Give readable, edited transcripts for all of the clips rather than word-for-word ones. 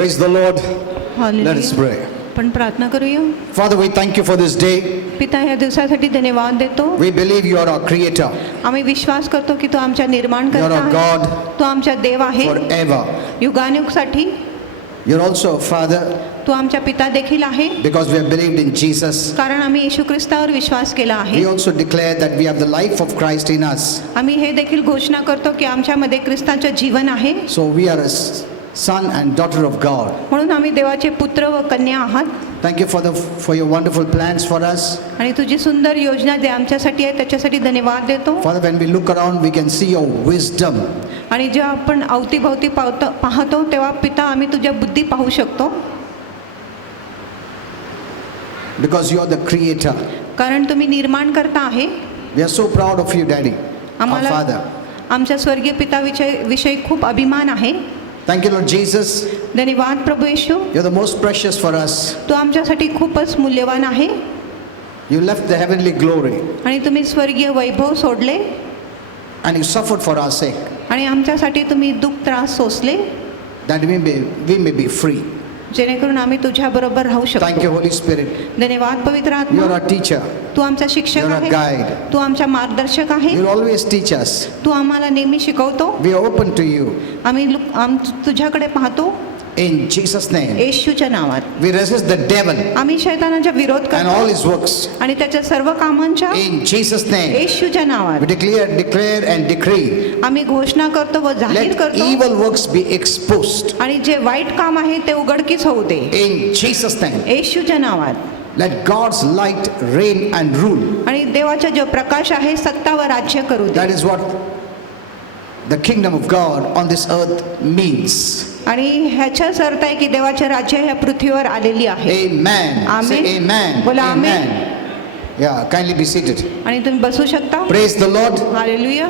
Praise the Lord. Hallelujah. Let us pray. पण प्रार्थना करूया. Father, we thank you for this day. पिता, या दिवसासाठी धन्यवाद देतो. We believe you are our creator. आम्ही विश्वास करतो की तो आमच्या निर्माण You are करता our God आहे. तो आमचा देव आहे forever. युगानुयुगसाठी. You're also a Father तो आमचा पिता देखील आहे because we have believed in Jesus. कारण आम्ही येशू ख्रिस्तावर विश्वास केला आहे. We also declare that we have the life of Christ in us. आम्ही हे देखील घोषणा करतो की आमच्यामध्ये ख्रिस्ताचे जीवन आहे. So we are a son and daughter of God. म्हणून आम्ही देवाचे पुत्र व कन्या आहात. Thank you for your wonderful plans for us. आणि तुझी सुंदर योजना जे आमच्यासाठी आहे त्याच्यासाठी धन्यवाद देतो. Father, when we look around, we can see your wisdom. आणि जेव्हा आपण अवतीभवती पाहतो तेव्हा पिता आम्ही तुझ्या बुद्धी पाहू शकतो. Because you are the creator. कारण तुम्ही निर्माण करता आहे. We are so proud of you, Daddy, our आम्हाला Father. आमच्या स्वर्गीय पिता विषयी खूप अभिमान आहे. Thank you, Lord Jesus. धन्यवाद प्रभू येशू. You're the most precious for us. तो आमच्यासाठी खूपच मूल्यवान आहे. You left the heavenly glory आणि तुम्ही स्वर्गीय वैभव सोडले and you suffered for our sake, आणि आमच्यासाठी तुम्ही दुःख त्रास सोसले that we may be free. जेणेकरून आम्ही तुझ्या बरोबर राहू Thank शकतो. you, Holy Spirit. धन्यवाद पवित्र You are आत्मा. our teacher. तू आमचा शिक्षक You're our आहे. guide. तू आमचा मार्गदर्शक आहे. You'll always teach us. तू आम्हाला नेहमी शिकवतो. We are open to you. आम्ही तुझ्याकडे पाहतो. In Jesus' name, येशूच्या नावात we resist the devil आम्ही शैतानाचा विरोध and all करतो his works. आणि त्याच्या सर्व कामांच्या In Jesus' name, येशूच्या नावात we declare and decree. आम्ही घोषणा करतो व जाहीर Let करतो. evil works be exposed. आणि जे वाईट काम आहे ते उघडकीस होऊ दे In Jesus' name, येशूच्या नावात. let God's light reign and rule. आणि देवाचा जो प्रकाश आहे सत्ता व राज्य करू दे. That is what the kingdom of God on this earth means. आणि ह्याचाच अर्थ आहे की देवाचे राज्य ह्या पृथ्वीवर आलेली आहे. Amen. Say आमेन. amen. बोला आमेन. Amen. Yeah, kindly be seated. आणि तुम्ही बसू शकता. Praise the Lord. Hallelujah.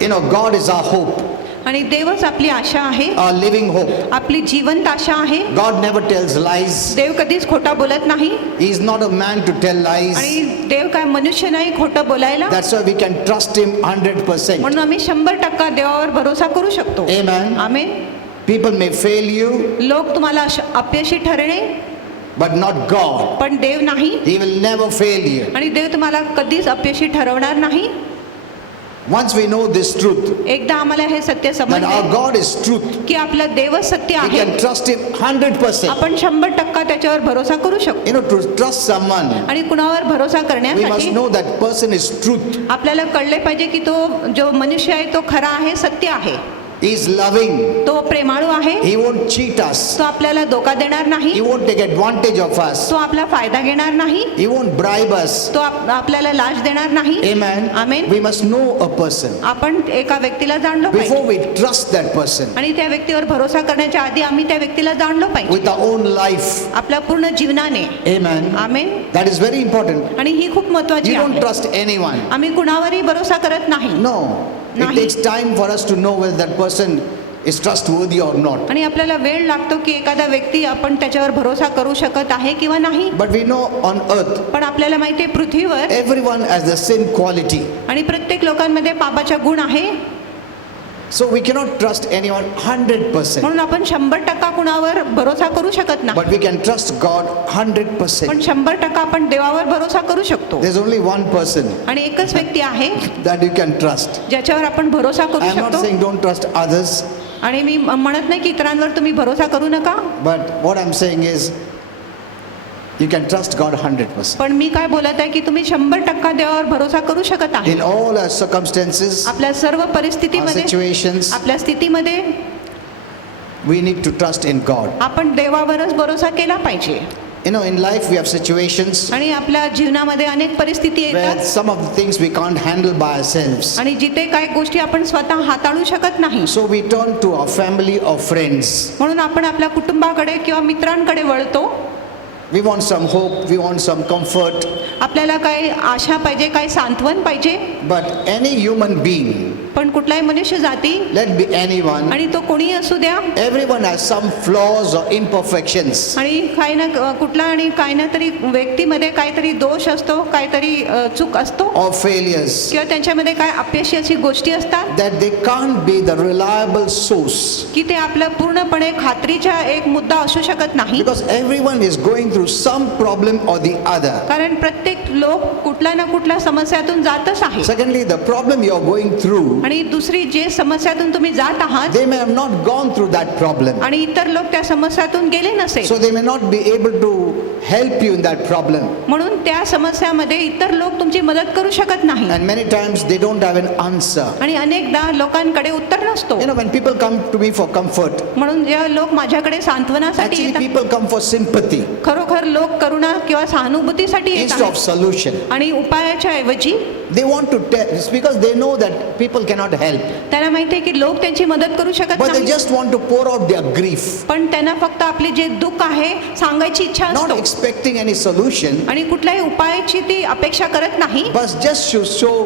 You know, God is our hope, आणि देवच आपली आशा आहे, our living hope. आपली जिवंत आशा आहे. God never tells lies. देव कधीच खोटा बोलत नाही. He is not a man to tell lies. आणि देव काय मनुष्य नाही खोटं बोलायला. That's why we can trust him 100%. म्हणून आम्ही 100% देवावर भरोसा करू शकतो. Amen. Amen. People may fail you, लोक तुम्हाला अपयशी ठरणे but not God. पण देव नाही. He will never fail you. आणि देव तुम्हाला कधीच अपयशी ठरवणार नाही. Once we know this truth, एकदा आम्हाला हे सत्य that समजले our God is truth, की आपलं देव सत्य we आहे, can trust him 100%. आपण 100% त्याच्यावर भरोसा करू शकतो. You know, to trust someone, आणि कुणावर भरोसा we must करण्यासाठी know that person is truth. आपल्याला कळले पाहिजे की तो जो मनुष्य आहे तो खरा आहे, सत्य आहे, He is loving. तो प्रेमाळू आहे, He won't cheat us. तो आपल्याला धोका देणार नाही, He won't take advantage of us. तो आपला फायदा घेणार नाही, He won't bribe us. तो आपल्याला लाच देणार नाही. Amen. Amen. We must know a person आपण एका व्यक्तीला जाणलो before पाहिजे we trust that person आणि त्या व्यक्तीवर भरोसा करण्याच्या आधी आम्ही त्या व्यक्तीला जाणलो पाहिजे with our own life. आपल्या पूर्ण जीवनाने. Amen. Amen. That is very important. आणि ही खूप महत्वाची You don't आहे. trust anyone. आम्ही कुणावरही भरोसा करत नाही. No. It Nahi. takes time for us to know whether that person is trustworthy or not. आणि आपल्याला वेळ लागतो की एखादा व्यक्ती आपण त्याच्यावर भरोसा करू शकत आहे किंवा नाही. But we know on earth, पण आपल्याला माहिती आहे पृथ्वीवर everyone has the sin quality. आणि प्रत्येक लोकांमध्ये पापाचा गुण आहे. So we cannot trust anyone 100%. म्हणून आपण 100% कुणावर भरोसा करू शकत नाही. But we can trust God 100%. पण 100% आपण देवावर भरोसा करू शकतो. There's only one person आणि एकच व्यक्ती आहे that you can trust. ज्याच्यावर आपण भरोसा करू I'm not शकतो. saying don't trust others, आणि मी म्हणत नाही की इतरांवर तुम्ही भरोसा करू नका, but what I'm saying is you can trust God 100%. पण मी काय बोलत आहे की तुम्ही 100% देवावर भरोसा करू शकत आहे. In all our circumstances, आपल्या सर्व our परिस्थितीमध्ये, situations, आपल्या स्थितीमध्ये we need to trust in God. आपण देवावरच भरोसा केला पाहिजे. You know, in life we have situations आणि आपल्या जीवनामध्ये अनेक परिस्थिती where येतात some of the things we can't handle by ourselves. आणि जिथे काही गोष्टी आपण स्वतः हाताळू शकत नाही. So we turn to our family or friends. म्हणून आपण आपल्या कुटुंबाकडे किंवा मित्रांकडे वळतो. We want some hope, we want some comfort. आपल्याला काय आशा पाहिजे, काय सांत्वन पाहिजे. But any human being पण कुठलाही मनुष्य जाती let be anyone, आणि तो कोणी असू द्या everyone has some flaws or imperfections. आणि काही ना कुठला आणि काही ना तरी व्यक्तीमध्ये काहीतरी दोष असतो, काहीतरी चूक असतो Or failures किंवा त्यांच्यामध्ये काय अपयशी अशी गोष्टी असतात that they can't be the reliable source, की ते आपलं पूर्णपणे खात्रीचा एक मुद्दा असू शकत नाही. because everyone is going through some problem or the other. कारण प्रत्येक लोक कुठल्या ना कुठल्या समस्यातून जातच आहे. Secondly, the problem you are going through, आणि दुसरी जे समस्यातून तुम्ही जात आहात they may have not gone through that problem, आणि इतर लोक त्या समस्यातून गेले नसेल, so they may not be able to help you in that problem. म्हणून त्या समस्यामध्ये इतर लोक तुमची मदत करू शकत नाही. And many times they don't have an answer. आणि अनेकदा लोकांकडे उत्तर नसतो. You know, when people come to me for comfort, म्हणून जेव्हा लोक माझ्याकडे सांत्वनासाठी actually येतात, people come for sympathy खरोखर लोक करुणा किंवा सहानुभूतीसाठी येत instead of आहेत. solution. आणि उपायाच्या ऐवजी They want to tell, it's because they know that people cannot help, त्यांना माहिती आहे की लोक त्यांची मदत करू शकत but they नाही, just want to pour out their grief, पण त्यांना फक्त आपले जे दुःख आहे सांगायची इच्छा not असतो expecting any solution, आणि कुठल्याही उपायाची ती अपेक्षा करत नाही, but just to show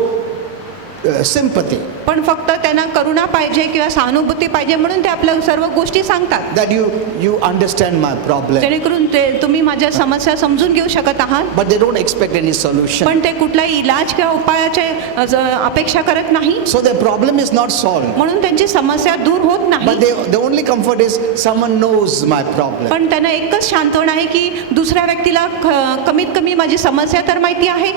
sympathy, पण फक्त त्यांना करुणा पाहिजे किंवा सहानुभूती पाहिजे म्हणून ते आपल्या सर्व गोष्टी सांगतात, that you understand my problem, जेणेकरून तुम्ही माझ्या समस्या समजून घेऊ शकत आहात. but they don't expect any solution. पण ते कुठलाही इलाज किंवा उपायाचे अपेक्षा करत नाही, So their problem is not solved, म्हणून त्यांची समस्या दूर होत but नाही. the only comfort is someone knows my problem. पण त्यांना एकच शांतवण आहे की दुसऱ्या व्यक्तीला कमीत कमी माझी समस्या तर माहिती आहे,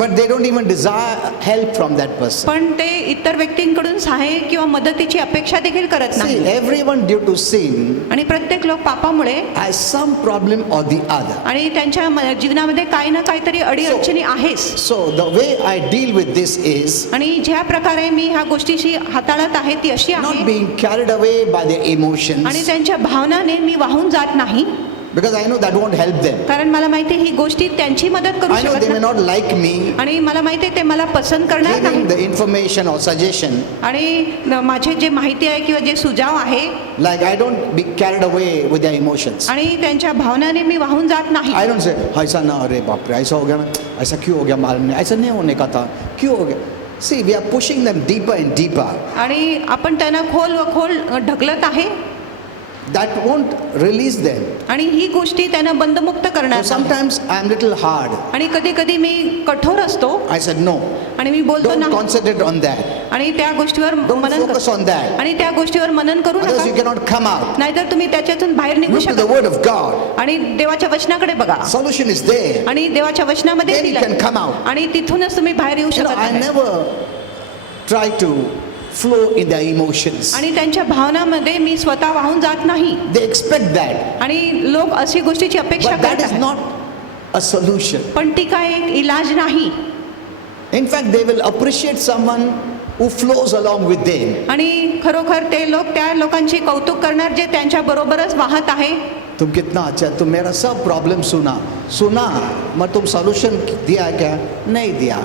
But they don't even desire help from that person. पण ते इतर व्यक्तींकडून सहाय्य किंवा मदतीची अपेक्षा देखील करत See, नाही. everyone due to sin आणि प्रत्येक लोक पापामुळे has some problem or the other. आणि त्यांच्या जीवनामध्ये काही ना काहीतरी अडीअडचणी आहेच. So the way I deal with this is आणि ज्या प्रकारे मी ह्या गोष्टीशी हाताळत आहे ती अशी not आहे, being carried away by their आणि emotions, त्यांच्या भावनाने मी वाहून जात नाही, because I know that won't help them. कारण मला माहिती आहे ही गोष्टी त्यांची मदत करू I know शकत they may नाही, not like me आणि मला माहिती आहे ते मला पसंत करणार giving नाही, the information or suggestion. आणि माझे जे माहिती आहे किंवा जे सुझाव आहे Like I don't be carried away with their emotions. आणि त्यांच्या भावनाने मी वाहून जात नाही. I don't say ऐसा ना, अरे बाप रे ऐसा हो गया ना, ऐसा क्यों हो गया, मालूम नहीं, ऐसा नहीं होने का था, क्यों हो गया. See, we are pushing them deeper and deeper. आणि आपण त्यांना खोल व खोल ढकलत आहे, That won't release them. आणि ही गोष्टी त्यांना बंधमुक्त So करणार. sometimes I am little hard. आणि कधी कधी मी कठोर असतो I said no, आणि मी बोलतो don't ना, concentrate on that. आणि त्या गोष्टीवर Don't मनन focus कर, on that. आणि त्या गोष्टीवर मनन करू Otherwise you नका, cannot come out. नाहीतर तुम्ही त्याच्यातून बाहेर निघू Look to the शकता. word of God. आणि देवाच्या वचनाकडे बघा, Solution is there. आणि देवाच्या वचनामध्ये Then you दिलंय. can come out. आणि तिथूनच तुम्ही बाहेर येऊ You know, शकत I नाही. never try to flow in their emotions. आणि त्यांच्या भावनामध्ये मी स्वतः वाहून जात नाही, They expect that, आणि लोक अशी गोष्टीची अपेक्षा but that करत is आहेत, not a solution. पण ती काय एक इलाज नाही. In fact, they will appreciate someone who flows along with them. आणि खरोखर ते लोक त्या लोकांची कौतुक करणार जे त्यांच्या बरोबरच वाहत आहे. तुम कितना अच्छा, तुम मेरा सब प्रॉब्लम सुना, मगर तुम सॉल्यूशन दिया क्या? नहीं दिया.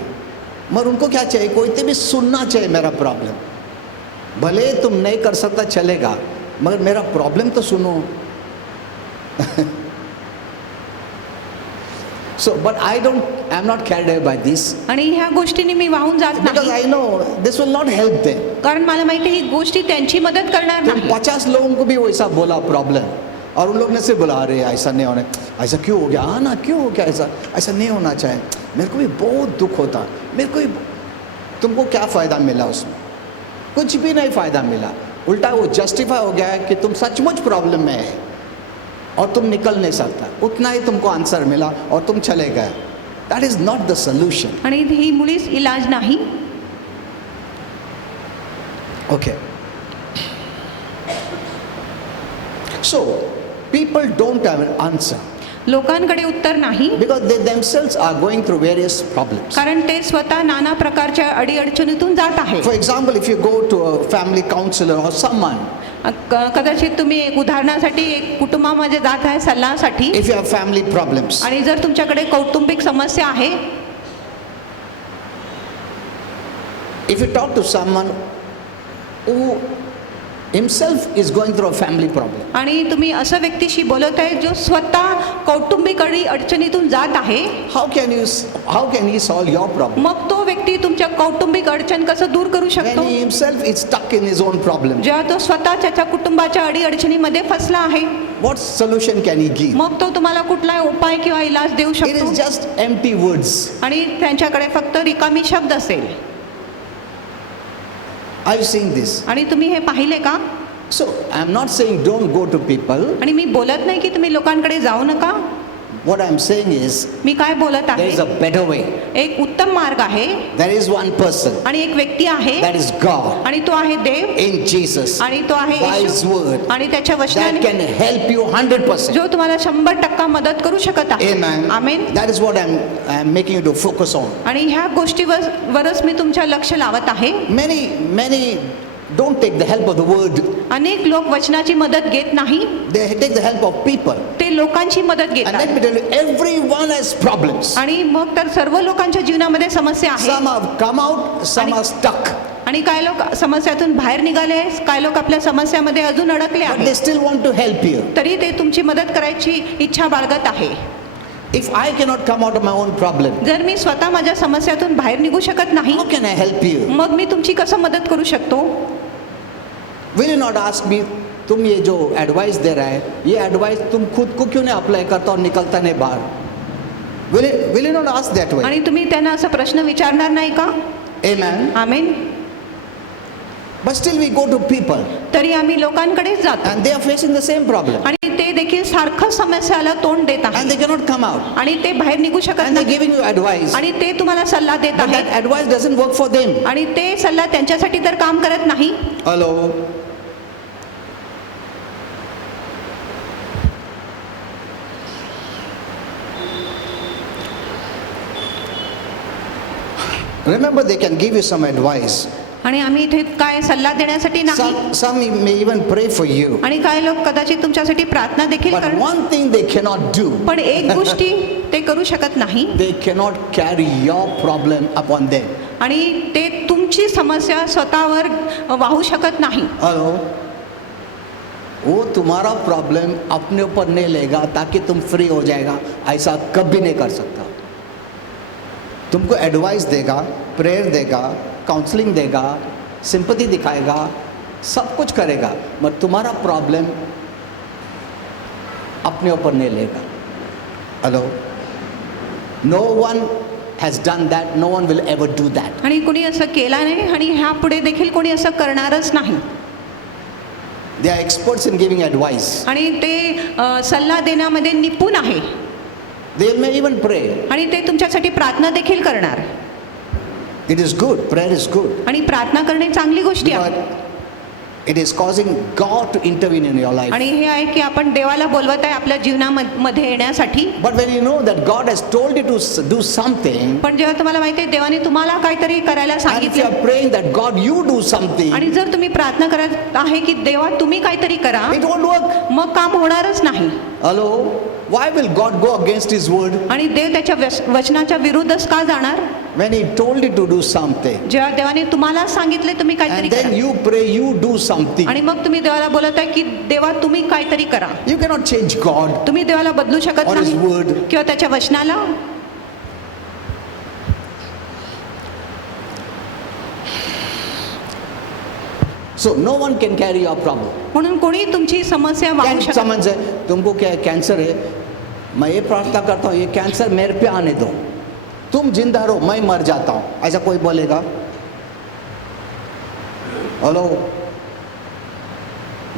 मगर उनको क्या चाहिए? कोई तो भी सुनना चाहिए मेरा प्रॉब्लम. भले तुम नहीं कर सकता चलेगा, मगर मेरा प्रॉब्लम तो सुनो. So, but I am not carried away by this, आणि ह्या गोष्टीने मी वाहून जात because नाही, I know this will not help them. कारण मला माहिती आहे ही गोष्टी त्यांची मदत करणार तुम नाही. 50 लोगों को भी वैसा बोला प्रॉब्लम, और उन लोग ने सिर्फ बोला अरे ऐसा नहीं होना, ऐसा क्यों हो गया, हाँ ना क्यों हो गया, ऐसा नहीं होना चाहिए, मेरे को भी बहुत दुख होता, मेरे को भी. तुमको क्या फ़ायदा मिला उसमें? कुछ भी नहीं फ़ायदा मिला. उल्टा वो जस्टिफाई हो गया है कि तुम सचमुच प्रॉब्लम में है और तुम निकल नहीं सकता. उतना ही तुमको आंसर मिला और तुम चले गए. That is not the solution. आणि ही मुळीच इलाज नाही. Okay. So, people don't have an answer लोकांकडे उत्तर नाही, because they themselves are going through various problems. कारण ते स्वतः नाना प्रकारच्या अडीअडचणीतून जात आहे. For example, if you go to a family counselor or someone, कदाचित तुम्ही एक उदाहरणासाठी एक कुटुंबामध्ये जात आहे सल्लासाठी, if you have family problems, आणि जर तुमच्याकडे कौटुंबिक समस्या आहे, if you talk to someone who himself is going through a family problem, आणि तुम्ही असं व्यक्तीशी बोलत आहे जो स्वतः कौटुंबिक अडचणीतून जात आहे, how can he solve your problem? मग तो व्यक्ती तुमच्या कौटुंबिक अडचण कसं दूर करू when शकतो? he himself is stuck in his own problem? जेव्हा तो स्वतः त्याच्या कुटुंबाच्या अडीअडचणीमध्ये फसला आहे, What solution can he give? मग तो तुम्हाला कुठला उपाय किंवा इलाज देऊ It शकतो? is just empty words. आणि त्यांच्याकडे फक्त रिकामी शब्द असेल. Are you seeing this? आणि तुम्ही हे पाहिले का? So I'm not saying don't go to people. आणि मी बोलत नाही की तुम्ही लोकांकडे जाऊ नका. What I'm saying is मी काय बोलत there आहे, is a better way. एक उत्तम मार्ग आहे There is one person. आणि एक व्यक्ती आहे That is God आणि तो आहे देव in Jesus आणि तो आहे by His येशू word आणि त्याच्या that वचनाने can help you 100%. जो तुम्हाला 100% मदत करू शकत आहे. Amen. Amen. That is what I'm making you to focus on. आणि ह्या गोष्टीवरच मी तुमच्या लक्ष लावत आहे. Many don't take the help of the word. अनेक लोक वचनाची मदत घेत नाही, They take the help of people. ते लोकांची मदत And घेतात. let me tell you, everyone has problems. आणि मग तर सर्व लोकांच्या जीवनामध्ये समस्या आहे. Some have come out, some are stuck. आणि काय लोक समस्यातून बाहेर निघाले, काय लोक आपल्या समस्यामध्ये अजून अडकले But they आहेत, still want to help you. तरी ते तुमची मदत करायची इच्छा बाळगत आहे. If I cannot come out of my own problem, जर मी स्वतः माझ्या समस्यातून बाहेर निघू शकत नाही, how can I help you? मग मी तुमची कसं मदत करू शकतो? Will you not ask me, तुम ये जो एडवाइस दे रहा है, ये एडवाइस तुम खुद को क्यों नहीं अप्लाई करता और निकलता नहीं बाहर? Will you not ask that way? आणि तुम्ही त्यांना असा प्रश्न विचारणार नाही का? Amen. Amen. But still we go to people तरी आम्ही लोकांकडेच जातो and they are facing the same problem आणि ते देखील सारखं समस्याला तोंड देत and आहेत they cannot come out आणि ते बाहेर निघू शकत and they're नाही giving you advice, आणि ते तुम्हाला सल्ला देत but that आहेत advice doesn't work for them. आणि ते सल्ला त्यांच्यासाठी तर काम करत नाही. Hello. Remember, they can give you some advice. आणि आम्ही इथे काय सल्ला देण्यासाठी नाही, Some may even pray for you. आणि काही लोक कदाचित तुमच्यासाठी प्रार्थना देखील But करतात, one thing they cannot do, पण एक गोष्टी ते करू शकत नाही they cannot carry your problem upon them. आणि ते तुमची समस्या स्वतःवर वाहू शकत नाही. हेलो, वो तुम्हारा प्रॉब्लम अपने ऊपर नहीं लेगा ताकि तुम फ्री हो जाएगा, ऐसा कभी नहीं कर सकता. तुमको एडवाइस देगा, प्रेयर देगा, काउंसलिंग देगा, सिंपैथी दिखाएगा, सब कुछ करेगा, मगर तुम्हारा प्रॉब्लम अपने ऊपर नहीं लेगा. Hello, no one has done that, no one will ever do that. आणि कोणी असं केलं नाही आणि ह्यापुढे देखील कोणी असं करणारच नाही. They are experts in giving advice. आणि ते सल्ला देण्यामध्ये निपुण आहे They may even pray. आणि ते तुमच्यासाठी प्रार्थना देखील करणार. It is good. Prayer is good. आणि प्रार्थना करणे चांगली गोष्टी But आहे. it is causing God to intervene in your life. आणि हे आहे की आपण देवाला बोलवत आहे आपल्या जीवनामध्ये येण्यासाठी. But when you know that God has told you to do something, पण जेव्हा तुम्हाला माहिती आहे देवाने तुम्हाला काहीतरी करायला and if you सांगितलं are praying that God you do something, आणि जर तुम्ही प्रार्थना करत आहे की देवा तुम्ही काहीतरी करा, it won't work. मग काम होणारच नाही. Hello? Why will God go against His word आणि देव त्याच्या वचनाच्या विरुद्धच का जाणार? when He told you to do something? जेव्हा देवाने तुम्हाला सांगितले तुम्ही काहीतरी And then करा you pray, you do something. आणि मग तुम्ही देवाला बोलत आहे की देवा तुम्ही काहीतरी करा. You cannot change God तुम्ही देवाला बदलू शकत or His नाही word. किंवा त्याच्या वचनाला. So no one can carry your problem. म्हणून कोणी तुमची समस्या वाहू Can शकत someone say, तुमको क्या कैंसर है, मैं ये प्रार्थना करता हूँ ये कैंसर मेरे पे आने दो, तुम जिंदा रहो, मैं मर जाता हूँ, ऐसा कोई बोलेगा? Hello,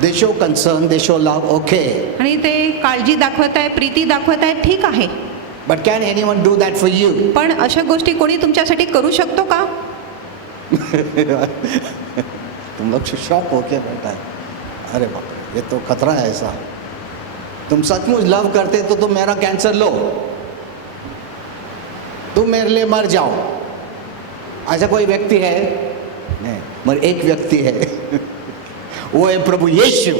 they show concern, they show love, okay, आणि ते काळजी दाखवत आहे, प्रीती दाखवत आहे, ठीक आहे. but can anyone do that for you? पण अशा गोष्टी कोणी तुमच्यासाठी करू शकतो का? तुम लोग शॉक हो क्या बेटा? अरे बाप रे, ये तो खतरा है ऐसा. तुम सचमुच लव करते तो तुम मेरा कैंसर लो, तुम मेरे लिए मर जाओ, ऐसा कोई व्यक्ति है? नहीं, मगर एक व्यक्ति है वो है प्रभु यीशु.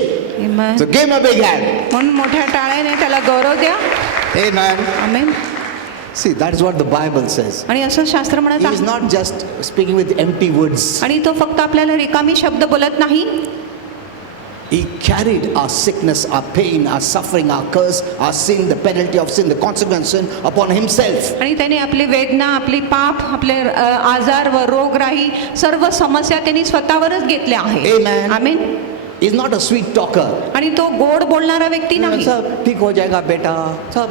Amen. So give him a big hand. म्हणून मोठ्या टाळ्याने त्याला गौरव द्या. Amen. Amen. See, that is what the Bible says. आणि असं शास्त्र म्हणत He is आहे. not just speaking with empty words. आणि तो फक्त आपल्याला रिकामी शब्द बोलत नाही. He carried our sickness, our pain, our suffering, our curse, our sin, the penalty of sin, the consequence of sin upon himself. आणि त्याने आपली वेदना, आपली पाप, आपले आजार व रोगराई सर्व समस्या त्यांनी स्वतःवरच घेतल्या आहे. Amen. Amen. He's not a sweet talker. आणि तो गोड बोलणारा व्यक्ति नाही. सब ठीक हो जाएगा बेटा, सब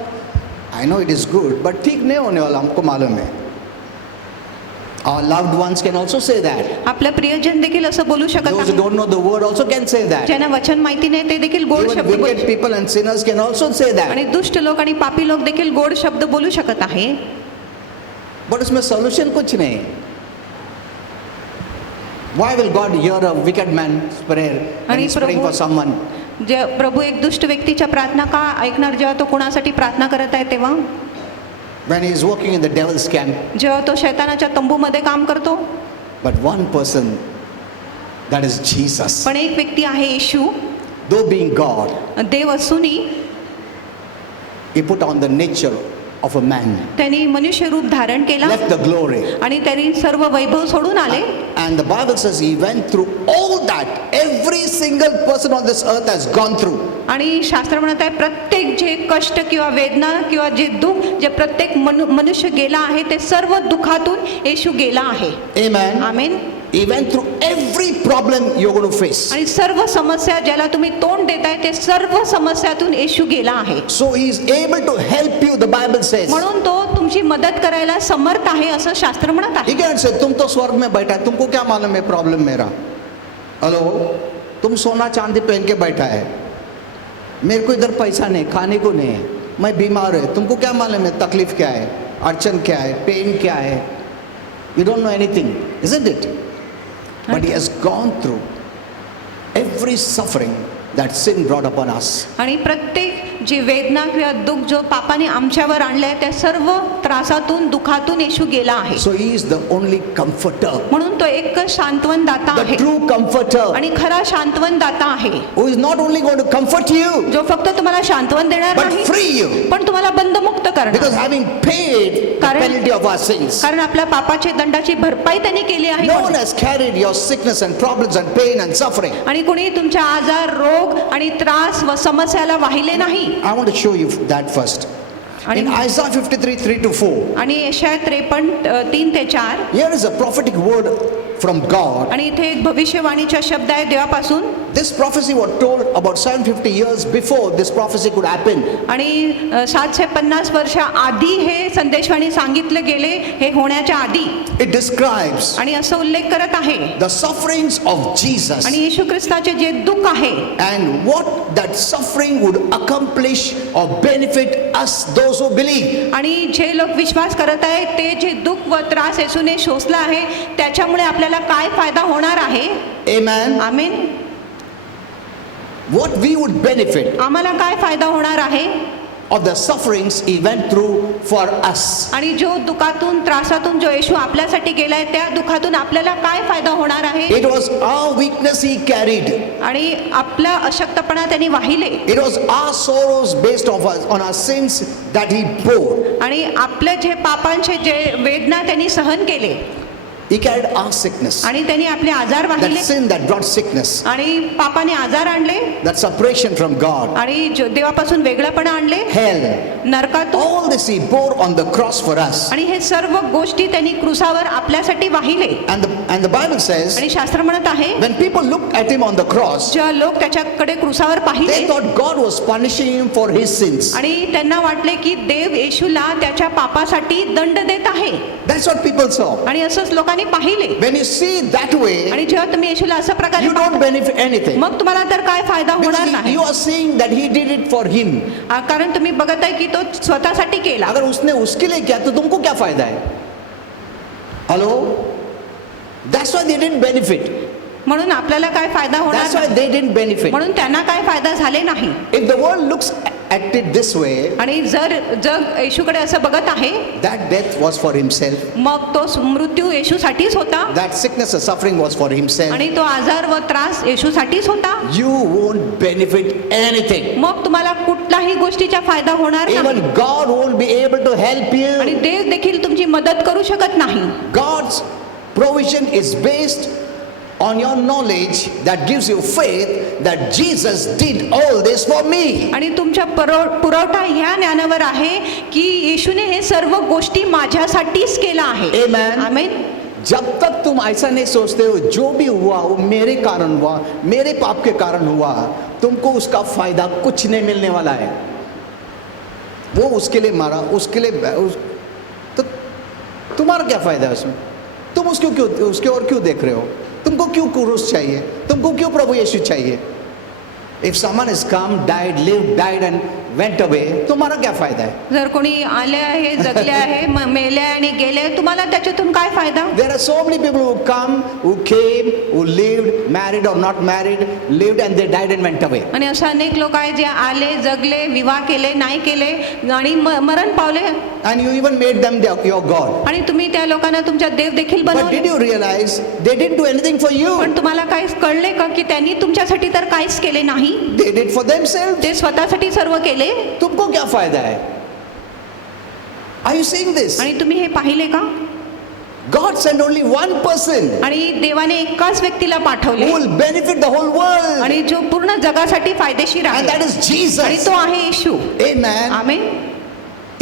I know it is good, but ठीक नहीं होने वाला, हमको मालूम है. Our loved ones can also say that. आपले प्रियजन देखील असं बोलू शकत Those who आहेत. don't know the word also can say that. ज्यांना वचन माहिती नाही ते देखील गोड Even शब्द बोलू wicked people and sinners can also say आणि that. दुष्ट लोक आणि पापी लोक देखील गोड शब्द बोलू शकत आहे. But उसमें solution कुछ नहीं. Why will God hear a wicked man's prayer when he's praying for someone? जे प्रभू एक दुष्ट व्यक्तीच्या प्रार्थना का ऐकणार जेव्हा तो कुणासाठी प्रार्थना करत आहे तेव्हा, When he is working in the devil's camp. जेव्हा तो शैतानाच्या तंबूमध्ये काम करतो. But one person, that is Jesus. पण एक व्यक्ती आहे येशू. Though being God, देव असूनही he put on the nature of a man, त्यांनी मनुष्य रूप धारण केला left the glory. आणि त्यांनी सर्व वैभव सोडून आले. And the Bible says he went through all that every single person on this earth has gone through. आणि शास्त्र म्हणत आहे प्रत्येक जे कष्ट किंवा वेदना किंवा जे दुःख जे प्रत्येक मनुष्य गेला आहे ते सर्व दुःखातून येशू गेला आहे. Amen. Amen. He went through every problem you're going to face. आणि सर्व समस्या ज्याला तुम्ही तोंड देताय ते सर्व समस्यातून येशू गेला आहे. So he is able to help you, the Bible says. म्हणून तो तुमची मदत करायला समर्थ आहे असं शास्त्र म्हणत आहे. He can't say, तुम तो स्वर्ग में बैठा है, तुमको क्या मालूम है प्रॉब्लम मेरा. हेलो, तुम सोना चांदी पहन के बैठा है, मेरे को इधर पैसा नहीं, खाने को नहीं है, मैं बीमार है, तुमको क्या मालूम है तकलीफ क्या है, अड़चन क्या है, पेन क्या है. You don't know anything, isn't it? But he has gone through every suffering that sin brought upon us. आणि प्रत्येक जी वेदना किंवा दुःख जो पापाने आमच्यावर आणले त्या सर्व त्रासातून दुःखातून येशू गेला आहे. So he is the only comforter, म्हणून तो एक शांतवन दाता the आहे true comforter, आणि खरा शांतवन दाता आहे. who is not only going to comfort you, जो फक्त तुम्हाला शांतवन देणार but नाही free you. पण तुम्हाला बंधमुक्त Because करणार. having paid the कारण- penalty of our sins, कारण आपल्या पापाचे दंडाची भरपाई त्यांनी केली आहे no one म्हणून. has carried your sickness and problems and pain and suffering. आणि कुणी तुमच्या आजार रोग आणि त्रास व समस्याला वाहिले नाही. I want to show you that first. आणि In Isaiah 53, 3-4, आणि यशाया 53 3 ते 4 here is a prophetic word from God. आणि इथे एक भविष्यवाणीचा शब्द आहे देवापासून. This prophecy was told about 750 years before this prophecy could happen. आणि 750 वर्ष आधी हे संदेशवाणी सांगितलं गेले हे होण्याच्या आधी. It describes आणि असं उल्लेख करत आहे the sufferings of Jesus आणि येशू ख्रिस्ताचे जे दुःख आहे and what that suffering would accomplish or benefit us, those who believe. आणि जे लोक विश्वास करत आहेत ते जे दुःख व त्रास येशूने सोसला आहे त्याच्यामुळे आपल्याला काय फायदा होणार आहे. Amen. Amen. What we would benefit आम्हाला काय फायदा होणार आहे of the sufferings he went through for us. आणि जो दुःखातून त्रासातून जो येशू आपल्यासाठी गेलाय त्या दुःखातून आपल्याला काय फायदा होणार आहे. It was our weakness he carried. आणि आपला अशक्तपणा त्यांनी वाहिले. It was our sorrows based on our sins that he bore. आणि आपले जे पापांचे जे वेदना त्यांनी सहन केले He carried our sickness, आणि त्यांनी आपले आजार that वाहिले sin that brought sickness, आणि पापाने आजार आणले that separation from God, आणि देवापासून वेगळेपणा आणले hell. नरकातून. All this he bore on the cross for us. आणि हे सर्व गोष्टी त्यांनी क्रूसावर आपल्यासाठी वाहिले. And the Bible says, आणि शास्त्र म्हणत आहे when people looked at him on the cross, जेव्हा लोक त्याच्याकडे क्रूसावर पाहिले they thought God was punishing him for his sins. आणि त्यांना वाटले की देव येशूला त्याच्या पापासाठी दंड देत आहे. That's what people saw. आणि असंच लोकांनी पाहिले. When you see that way, आणि जेव्हा तुम्ही येशूला अशा प्रकारे you don't benefit anything. मग तुम्हाला तर काय फायदा होणार Because नाही. you are seeing that he did it for him. कारण तुम्ही बघत आहे की तो स्वतःसाठी केला. अगर उसने उसके लिए किया तो तुमको क्या फायदा है. Hello, that's why they didn't benefit. म्हणून आपल्याला काय फायदा होणार That's why नाही. they didn't benefit. म्हणून त्यांना काय फायदा झाले नाही. If the world looks at it this way, आणि जर जग येशूकडे असं बघत आहे that death was for himself, मग तो मृत्यू येशूसाठीच होता that sickness or suffering was for himself, आणि तो आजार व त्रास येशूसाठीच होता. you won't benefit anything. मग तुम्हाला कुठलाही गोष्टीचा फायदा होणार Even नाही God won't be able to help आणि you. देव देखील तुमची मदत करू शकत नाही. God's provision is based on your knowledge that gives you faith that Jesus did all this for me. आणि तुमच्या पुरवठा ह्या ज्ञानावर आहे की येशूने हे सर्व गोष्टी माझ्यासाठीच केला आहे. Amen. आमेन. जब तक तुम ऐसा नहीं सोचते हो जो भी हुआ वो मेरे कारण हुआ, मेरे पाप के कारण हुआ, तुमको उसका फायदा कुछ नहीं मिलने वाला है. वो उसके लिए मारा, उसके लिए तो तुम्हारा क्या फायदा है उसमें? तुम उसके और क्यों देख रहे हो? तुमको क्यों क्रूस चाहिए? तुमको क्यों प्रभु यीशु चाहिए? If someone has come, died, lived, died and went away, तुम्हारा क्या फायदा है? जर कोणी आले आहे, जगले आहे, मेले आणि गेले, तुम्हाला त्याच्यातून काय फायदा? There are so many people who come, who came, who lived, married or not married, lived and they died and went away. आणि अशा अनेक लोक आहेत जे आले, जगले, विवाह केले, नाही केले आणि मरण पावले. And you even made them your God. आणि तुम्ही त्या लोकांना तुमच्या देव देखील But did बनवले. you realize they didn't do anything for you? पण तुम्हाला काय कळले का की त्यांनी तुमच्यासाठी तर काहीच केले नाही? They did for themselves. ते स्वतःसाठी सर्व केले. तुमको क्या फायदा है? Are you seeing this? आणि तुम्ही हे पाहिले का? God sent only one person आणि देवाने एकाच व्यक्तीला पाठवले who will benefit the whole world. आणि जो पूर्ण जगासाठी फायदेशीर And that आहे is आणि Jesus. तो आहे येशू. Amen. Amen.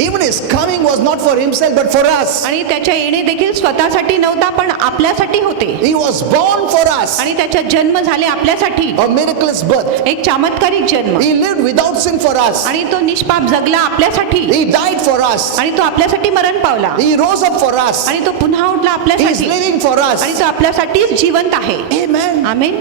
Even his coming was not for himself but for us. आणि त्याच्या येणे देखील स्वतःसाठी नव्हता पण आपल्यासाठी होते. He was born for us. आणि त्याचा जन्म झाले आपल्यासाठी. A miraculous birth. एक चमत्कारिक जन्म. He lived without sin for us. आणि तो निष्पाप जगला आपल्यासाठी. He died for us. आणि तो आपल्यासाठी मरण पावला. He rose up for us. आणि तो पुन्हा उठला He is आपल्यासाठी. living for us. आणि तो आपल्यासाठीच जिवंत आहे. Amen. Amen.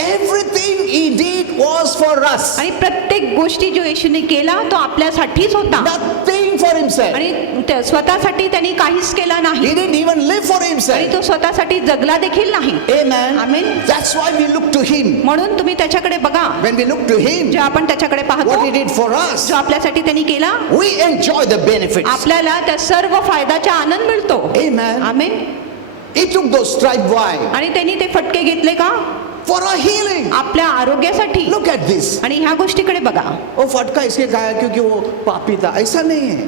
Everything he did was for us. आणि प्रत्येक गोष्टी जो येशूने केला तो आपल्यासाठीच होता. Nothing for himself. आणि स्वतःसाठी त्यांनी काहीच केला नाही. He didn't even live for आणि himself. तो स्वतःसाठी जगला देखील नाही. Amen. Amen. That's why we look to him. म्हणून तुम्ही त्याच्याकडे बघा. When we look to him, जे आपण त्याच्याकडे पाहतो what he did for us, जो आपल्यासाठी त्यांनी केला we enjoy the benefits. आपल्याला त्या सर्व फायद्याचा आनंद मिळतो. Amen. Amen. He took those stripes. Why? आणि त्यांनी ते फटके घेतले का? For our healing. आपल्या आरोग्यासाठी. Look at this. आणि ह्या गोष्टीकडे बघा. वो फटका इसके खाया क्योंकि वो पापी था, ऐसा नहीं है.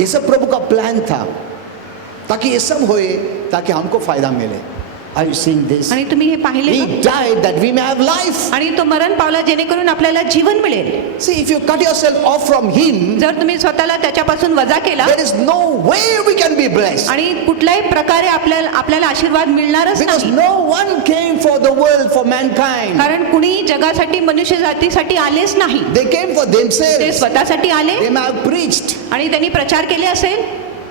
ये सब प्रभु का प्लान था ताकि ये सब होए ताकि हमको फायदा मिले. Are you seeing this? आणि तुम्ही हे पाहिले He का? died that we may have life. आणि तो मरण पावला जेणेकरून आपल्याला जीवन मिळेल. See, if you cut yourself off from him, जर तुम्ही स्वतःला त्याच्यापासून वजा केला there is no way we can be blessed. आणि कुठल्याही प्रकारे आपल्याला आशीर्वाद मिळणारच Because नाही. no one came for the world, for mankind. कारण कुणी जगासाठी मनुष्य जातीसाठी आलेच नाही. They came for ते themselves. स्वतःसाठी आले They may have preached. आणि त्यांनी प्रचार केले असेल.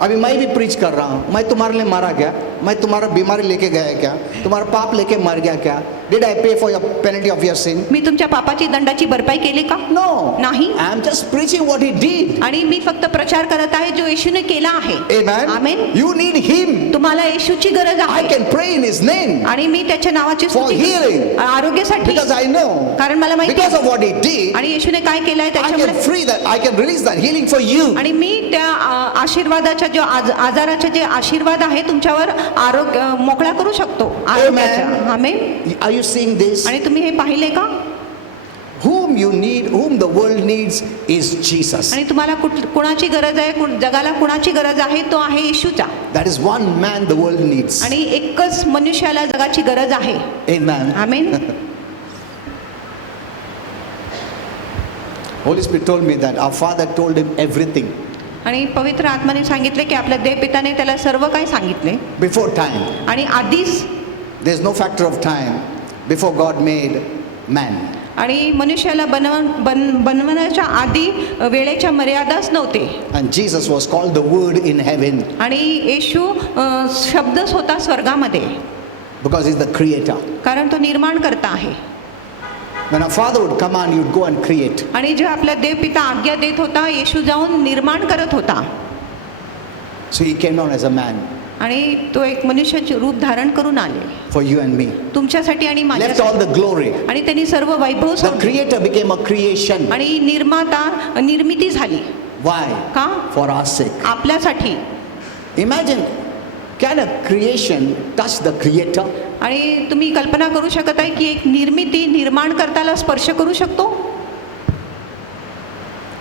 अभी मैं भी प्रीच कर रहा हूँ. मैं तुम्हारे लिए मारा गया, मैं तुम्हारा बीमारी लेके गया क्या, तुम्हारा पाप लेके मर गया क्या? Did I pay for your penalty of your sin? मी तुमच्या पापाची दंडाची भरपाई केली का? No. नाही. I am just preaching what he did. आणि मी फक्त प्रचार करत आहे जो येशूने केला आहे. Amen. Amen. You need him. तुम्हाला येशूची गरज I आहे can pray in his name आणि मी त्याच्या नावाची for स्तुती healing. करते. आरोग्यासाठी. Because I know. कारण मला माहिती Because आहे. of what he did, आणि येशूने काय केलंय I can त्याच्यामुळे free that. I can release that healing for you. आणि मी त्या आशीर्वादाच्या जो आजाराचे जे आशीर्वाद आहे तुमच्यावर आरोग्य मोकळा करू शकतो आरोग्याचा. आमेन. Are you seeing this? आणि तुम्ही हे पाहिले का? Whom you need, whom the world needs is Jesus. आणि तुम्हाला कुणाची गरज आहे, जगाला कुणाची गरज आहे, तो आहे येशूचा. That is one man the world needs. आणि एकच मनुष्याला जगाची गरज आहे. Amen. Amen. Holy Spirit told me that our Father told him everything आणि पवित्र आत्माने सांगितले की आपल्या देवपिताने त्याला सर्व काही सांगितले before time. आणि आधीच. There's no factor of time before God made man. आणि मनुष्याला बनवण्याच्या आधी वेळेच्या मर्यादाच नव्हते. And Jesus was called the Word in heaven आणि येशू शब्दच होता स्वर्गामध्ये. because he's the creator. कारण तो निर्माण करता आहे. When our Father would command, you'd go and create. आणि जे आपला देवपिता आज्ञा देत होता येशू जाऊन निर्माण करत होता. So he came down as a man आणि तो एक मनुष्याचे रूप धारण करून आले for you and me. तुमच्यासाठी आणि Left all माझ्यासाठी. the glory. आणि त्यांनी सर्व वैभव The सोडले creator became a creation. आणि निर्मिती झाली. Why? का? For our sake. आपल्यासाठी. Imagine, can a creation touch the creator? आणि तुम्ही कल्पना करू शकत आहे की एक निर्माण करताला स्पर्श करू शकतो.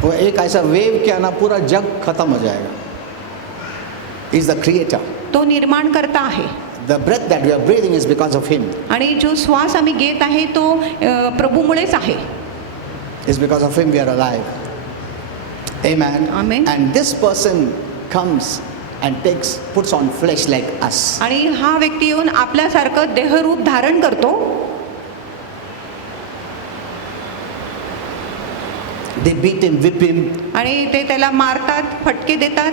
वो एक ऐसा वेव क्या ना पूरा जग खत्म हो जाएगा. He's the creator. तो निर्माण करता आहे. The breath that we are breathing is because of him. आणि जो श्वास आम्ही घेत आहे तो प्रभूमुळेच आहे. It's because of him we are alive. Amen. Amen. And this person comes and puts on flesh like us. आणि हा व्यक्ती येऊन आपल्यासारखं देहरूप धारण करतो. They beat him, whip him. आणि ते त्याला मारतात, फटके देतात.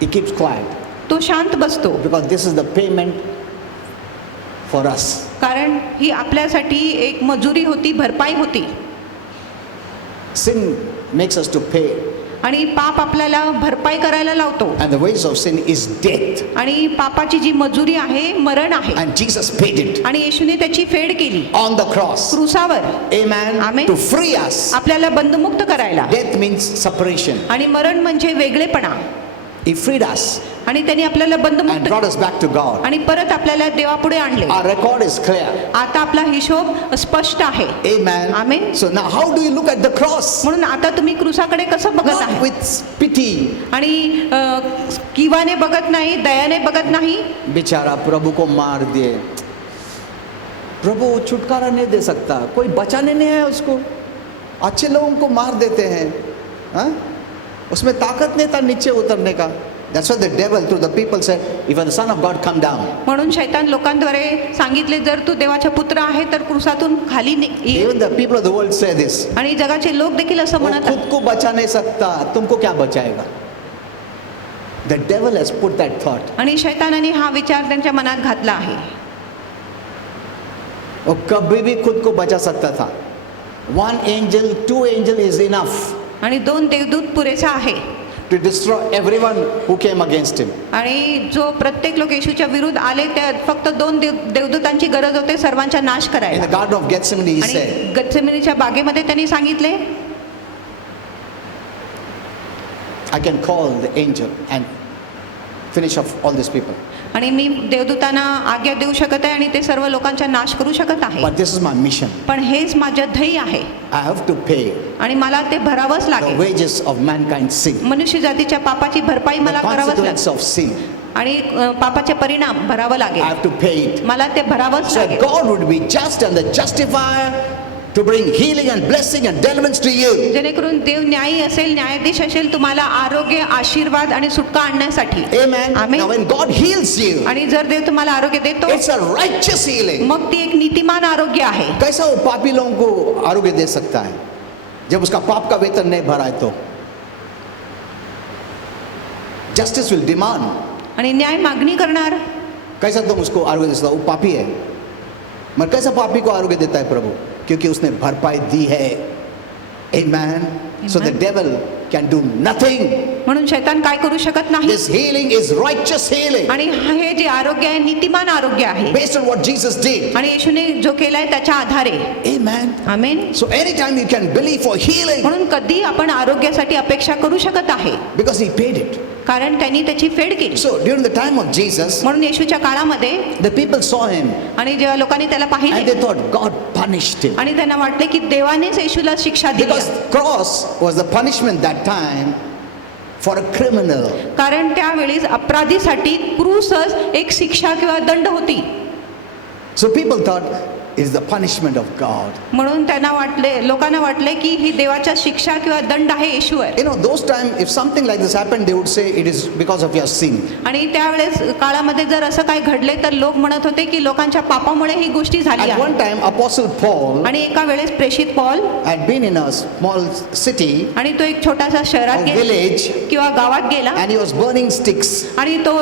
He keeps quiet तो शांत बसतो. because this is the payment for us. कारण ही आपल्यासाठी एक मजुरी होती, भरपाई होती. Sin makes us to pay, आणि पाप आपल्याला भरपाई करायला लावतो. and the wages of sin is death. आणि पापाची जी मजुरी आहे मरण आहे. And Jesus paid it आणि येशूने त्याची फेड केली on the cross. क्रूसावर. Amen. Amen. To free us. आपल्याला बंधमुक्त करायला. Death means separation. आणि मरण म्हणजे वेगळेपणा. He freed us आणि त्यांनी आपल्याला and बंधमुक्त brought us back to God. आणि परत आपल्याला देवापुढे आणले. Our record is clear. आता आपला हिशोब स्पष्ट आहे. Amen. Amen. So now how do you look at the cross? म्हणून आता तुम्ही क्रूसाकडे कसं बघत Not आहे? with pity. आणि किवाने बघत नाही, दयाने बघत नाही. बेचारा प्रभु को मार दिए, प्रभु छुटकारा नहीं दे सकता, कोई बचाने नहीं है उसको, अच्छे लोगों को मार देते हैं, हाँ? उसमें ताकत नहीं था नीचे उतरने का. That's why the devil through the people said, if you are the son of God, come down. म्हणून शैतान लोकांद्वारे सांगितले, जर तू देवाचा पुत्र आहे तर क्रूसातून खाली ये. Even the people of the world say this. आणि जगाचे लोक देखील असं वो म्हणतात. खुद को बचा नहीं सकता, तुमको क्या बचाएगा? The devil has put that thought. आणि शैतानाने हा विचार त्यांच्या मनात घातला आहे. वो कभी भी खुद को बचा सकता था. One angel, two angel is enough आणि 2 देवदूत पुरेसा आहे. to destroy everyone who came against him. आणि जो प्रत्येक लोक येशूच्या विरुद्ध आले त्या फक्त 2 देवदूतांची गरज होते सर्वांचा नाश In करायला. the Garden of Gethsemane, he आणि said, गत्सेमनीच्या बागेमध्ये त्यांनी सांगितले, I can call the angel and finish off all these people. आणि मी देवदूतांना आज्ञा देऊ शकत आहे आणि ते सर्व लोकांचा नाश करू शकत आहे. But this is my mission. पण हेच माझं ध्येय आहे I have to pay आणि मला ते भरावंच the लागेल. wages of mankind's sin, मनुष्य जातीच्या पापाची भरपाई the मला करावंच consequence लागेल of sin. आणि पापाचे परिणाम भरावं I लागेल. have to pay it. मला ते भरावंच So लागेल. God would be just and the justifier to bring healing and blessing and deliverance to you. जेणेकरून देव न्यायी असेल, न्यायाधीश असेल तुम्हाला आरोग्य, आशीर्वाद आणि सुटका आणण्यासाठी. Amen. Amen. Now when God heals you, आणि जर देव तुम्हाला आरोग्य देतो it's a righteous healing. मग ती एक नीतिमान आरोग्य आहे. कैसा वो पापी लोगों को आरोग्य दे सकता है जब उसका पाप का वेतन नहीं भरा है? तो जस्टिस विल डिमांड. आणि न्याय मागणी करणार. कैसा तुम उसको आरोग्य दे सकता? वो पापी है, मगर कैसा पापी को आरोग्य देता है प्रभु? क्योंकि उसने भरपाई दी है. Amen. So the devil can do nothing. म्हणून शैतान काय करू शकत नाही. This healing is righteous healing आणि हे जे आरोग्य आहे नीतिमान आरोग्य आहे. based on what Jesus did. आणि येशूने जो केलाय त्याच्या आधारे. Amen. Amen. So anytime you can believe for healing म्हणून कधी आपण आरोग्यासाठी अपेक्षा करू शकत आहे. because he paid it. कारण त्यांनी त्याची फेड केली. So during the time of Jesus, म्हणून येशूच्या काळामध्ये the people saw him आणि जेव्हा लोकांनी त्याला and पाहिले they thought God punished him. आणि त्यांना वाटले की देवानेच येशूला शिक्षा दिली. Because cross was the punishment that time for a criminal. कारण त्यावेळी अपराधीसाठी क्रूसच एक शिक्षा किंवा दंड होती. So people thought is the punishment of God. म्हणून त्यांना वाटले, लोकांना वाटले की ही देवाच्या शिक्षा किंवा दंड आहे येशूवर. You know, those time if something like this happened, they would say it is because of your sin. आणि त्यावेळेस काळामध्ये जर असं काय घडले तर लोक म्हणत होते की लोकांच्या पापामुळे ही गोष्टी झाली At one आहे. time, Apostle Paul आणि एका वेळेस प्रेषित Paul had been in a small city आणि तो एक छोटासा शहरात or गेला village किंवा गावात गेला and he was burning sticks. आणि तो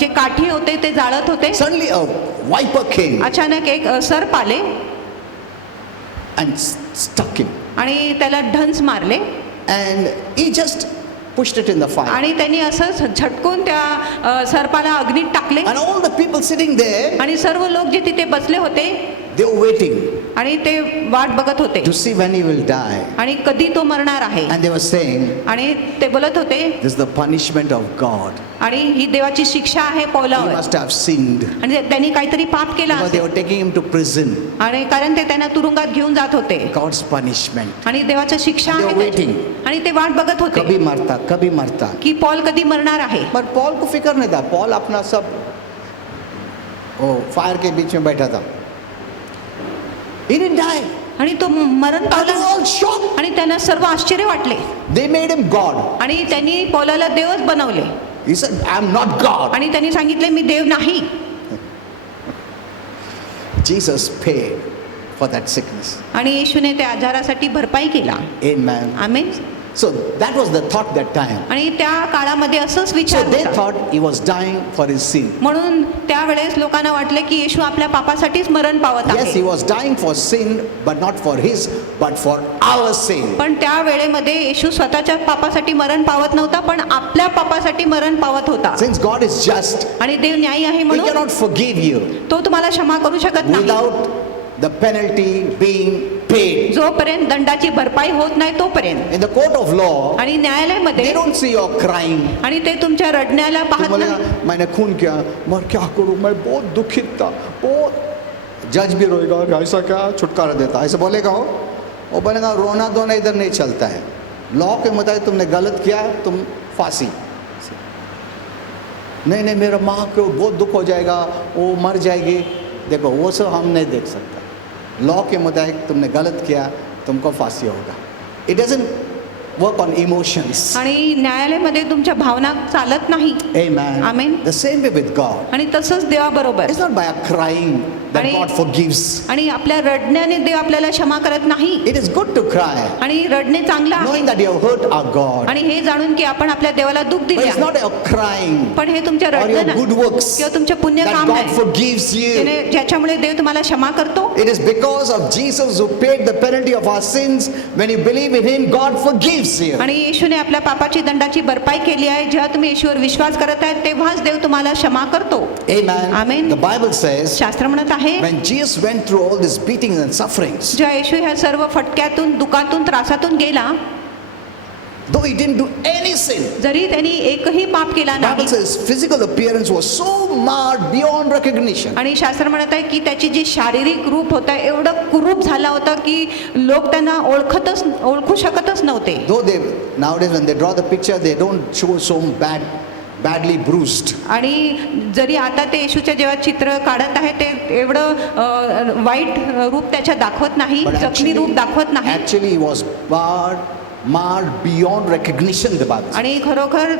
जे काठी होते ते जाळत होते. Suddenly a viper came अचानक एक सर्प आले and stuck him, आणि त्याला ढंस मारले and he just pushed it in the fire. आणि त्यांनी असं झटकून त्या सर्पाला अग्नीत टाकले. And all the people sitting there, आणि सर्व लोक जे तिथे बसले होते they were waiting. आणि ते वाट बघत होते to see when he will die. आणि कधी तो मरणार आहे. And they were saying, आणि ते बोलत होते this is the punishment of God. आणि ही देवाची शिक्षा आहे He पौलावर. must have sinned. आणि त्यांनी काहीतरी पाप केला Because they असेल were taking him to prison. आणि कारण ते त्यांना तुरुंगात घेऊन जात होते God's punishment. आणि देवाची शिक्षा They आहे were त्याची. waiting. आणि ते वाट बघत होते कभी मरता. की पॉल कधी मरणार आहे. पर पॉल को फिक्र नहीं था. पॉल अपना सब फायर के बीच में बैठा था. He didn't die. आणि तो मरण And they पावला were all shocked. आणि त्यांना सर्व आश्चर्य वाटले They made him God. आणि त्यांनी पौलाला देवच बनवले He said, I'm not God. आणि त्यांनी सांगितले मी देव नाही. Jesus paid for that sickness. आणि येशूने त्या आजारासाठी भरपाई केला. Amen. Amen. So that was the thought that time. आणि त्या काळामध्ये असंच So विचार they होता. thought he was dying for his sin. म्हणून त्यावेळेस लोकांना वाटले की येशू आपल्या पापासाठीच मरण पावत Yes, he आहे. was dying for sin, but not for his, but for our sin. पण त्या वेळेमध्ये येशू स्वतःच्या पापासाठी मरण पावत नव्हता पण आपल्या पापासाठी मरण पावत होता. Since God is just, आणि देव न्यायी आहे he म्हणून cannot forgive you तो तुम्हाला क्षमा करू शकत नाही without the penalty being paid. जोपर्यंत दंडाची भरपाई होत नाही तोपर्यंत. In the court of law, आणि न्यायालयामध्ये they don't see your crying. आणि ते तुमच्या रडण्याला तुम पाहत बोलेगा नाही. मैंने खून किया, मैं क्या करूं, मैं बहुत दुखित था, बहुत. जज भी रोएगा कि ऐसा क्या छुटकारा देता, ऐसे बोलेगा वो बोलेगा रोना धोना इधर नहीं चलता है. लॉ के मुताबिक तुमने गलत किया, तुम फांसी. नहीं मेरा माँ को बहुत दुख हो जाएगा, वो मर जाएगी. देखो वो सब हम नहीं देख सकते. लॉ के मुताबिक तुमने गलत किया, तुमको फांसी होगा. It doesn't work on emotions. आणि न्यायालयामध्ये तुमच्या भावना चालत नाही. Amen. Amen. The same way with God. आणि तसंच देवाबरोबर. It's not by a crying that आणि- God forgives. आणि आपल्या रडण्याने देव आपल्याला क्षमा करत नाही. It is good to cry, आणि रडणे चांगलं आहे. knowing that you have hurt our God. आणि हे जाणून की आपण आपल्या देवाला दुःख But दिले it's आहे. not a crying पण हे तुमच्या or your रडणं good works किंवा तुमचे पुण्य that काम God आहे forgives you. ज्याच्यामुळे देव तुम्हाला क्षमा करतो. It is because of Jesus who paid the penalty of our sins. When you believe in Him, God forgives you. आणि येशूने आपल्या पापाची दंडाची भरपाई केली आहे. जेव्हा तुम्ही येशूवर विश्वास करत आहे तेव्हाच देव तुम्हाला क्षमा करतो. Amen. Amen. The Bible says शास्त्र म्हणत आहे when Jesus went through all these beatings and sufferings, जेव्हा येशू ह्या सर्व फटक्यातून दुखातून त्रासातून गेला though He didn't do any sin, जरी त्यांनी एकही पाप केला the Bible नाही. says physical appearance was so marred beyond recognition. आणि शास्त्र म्हणत आहे की त्याची जी शारीरिक रूप होता एवढं कुरूप झाला होता की लोक त्यांना ओळखू शकतच नव्हते. Though they nowadays when they draw the picture, they don't show so badly bruised. आणि जरी आता ते येशूच्या जेव्हा चित्र काढत आहे ते एवढं वाईट रूप त्याच्या दाखवत नाही, But जखमी रूप दाखवत नाही. actually he was marred beyond recognition, the Bible says. आणि खरोखर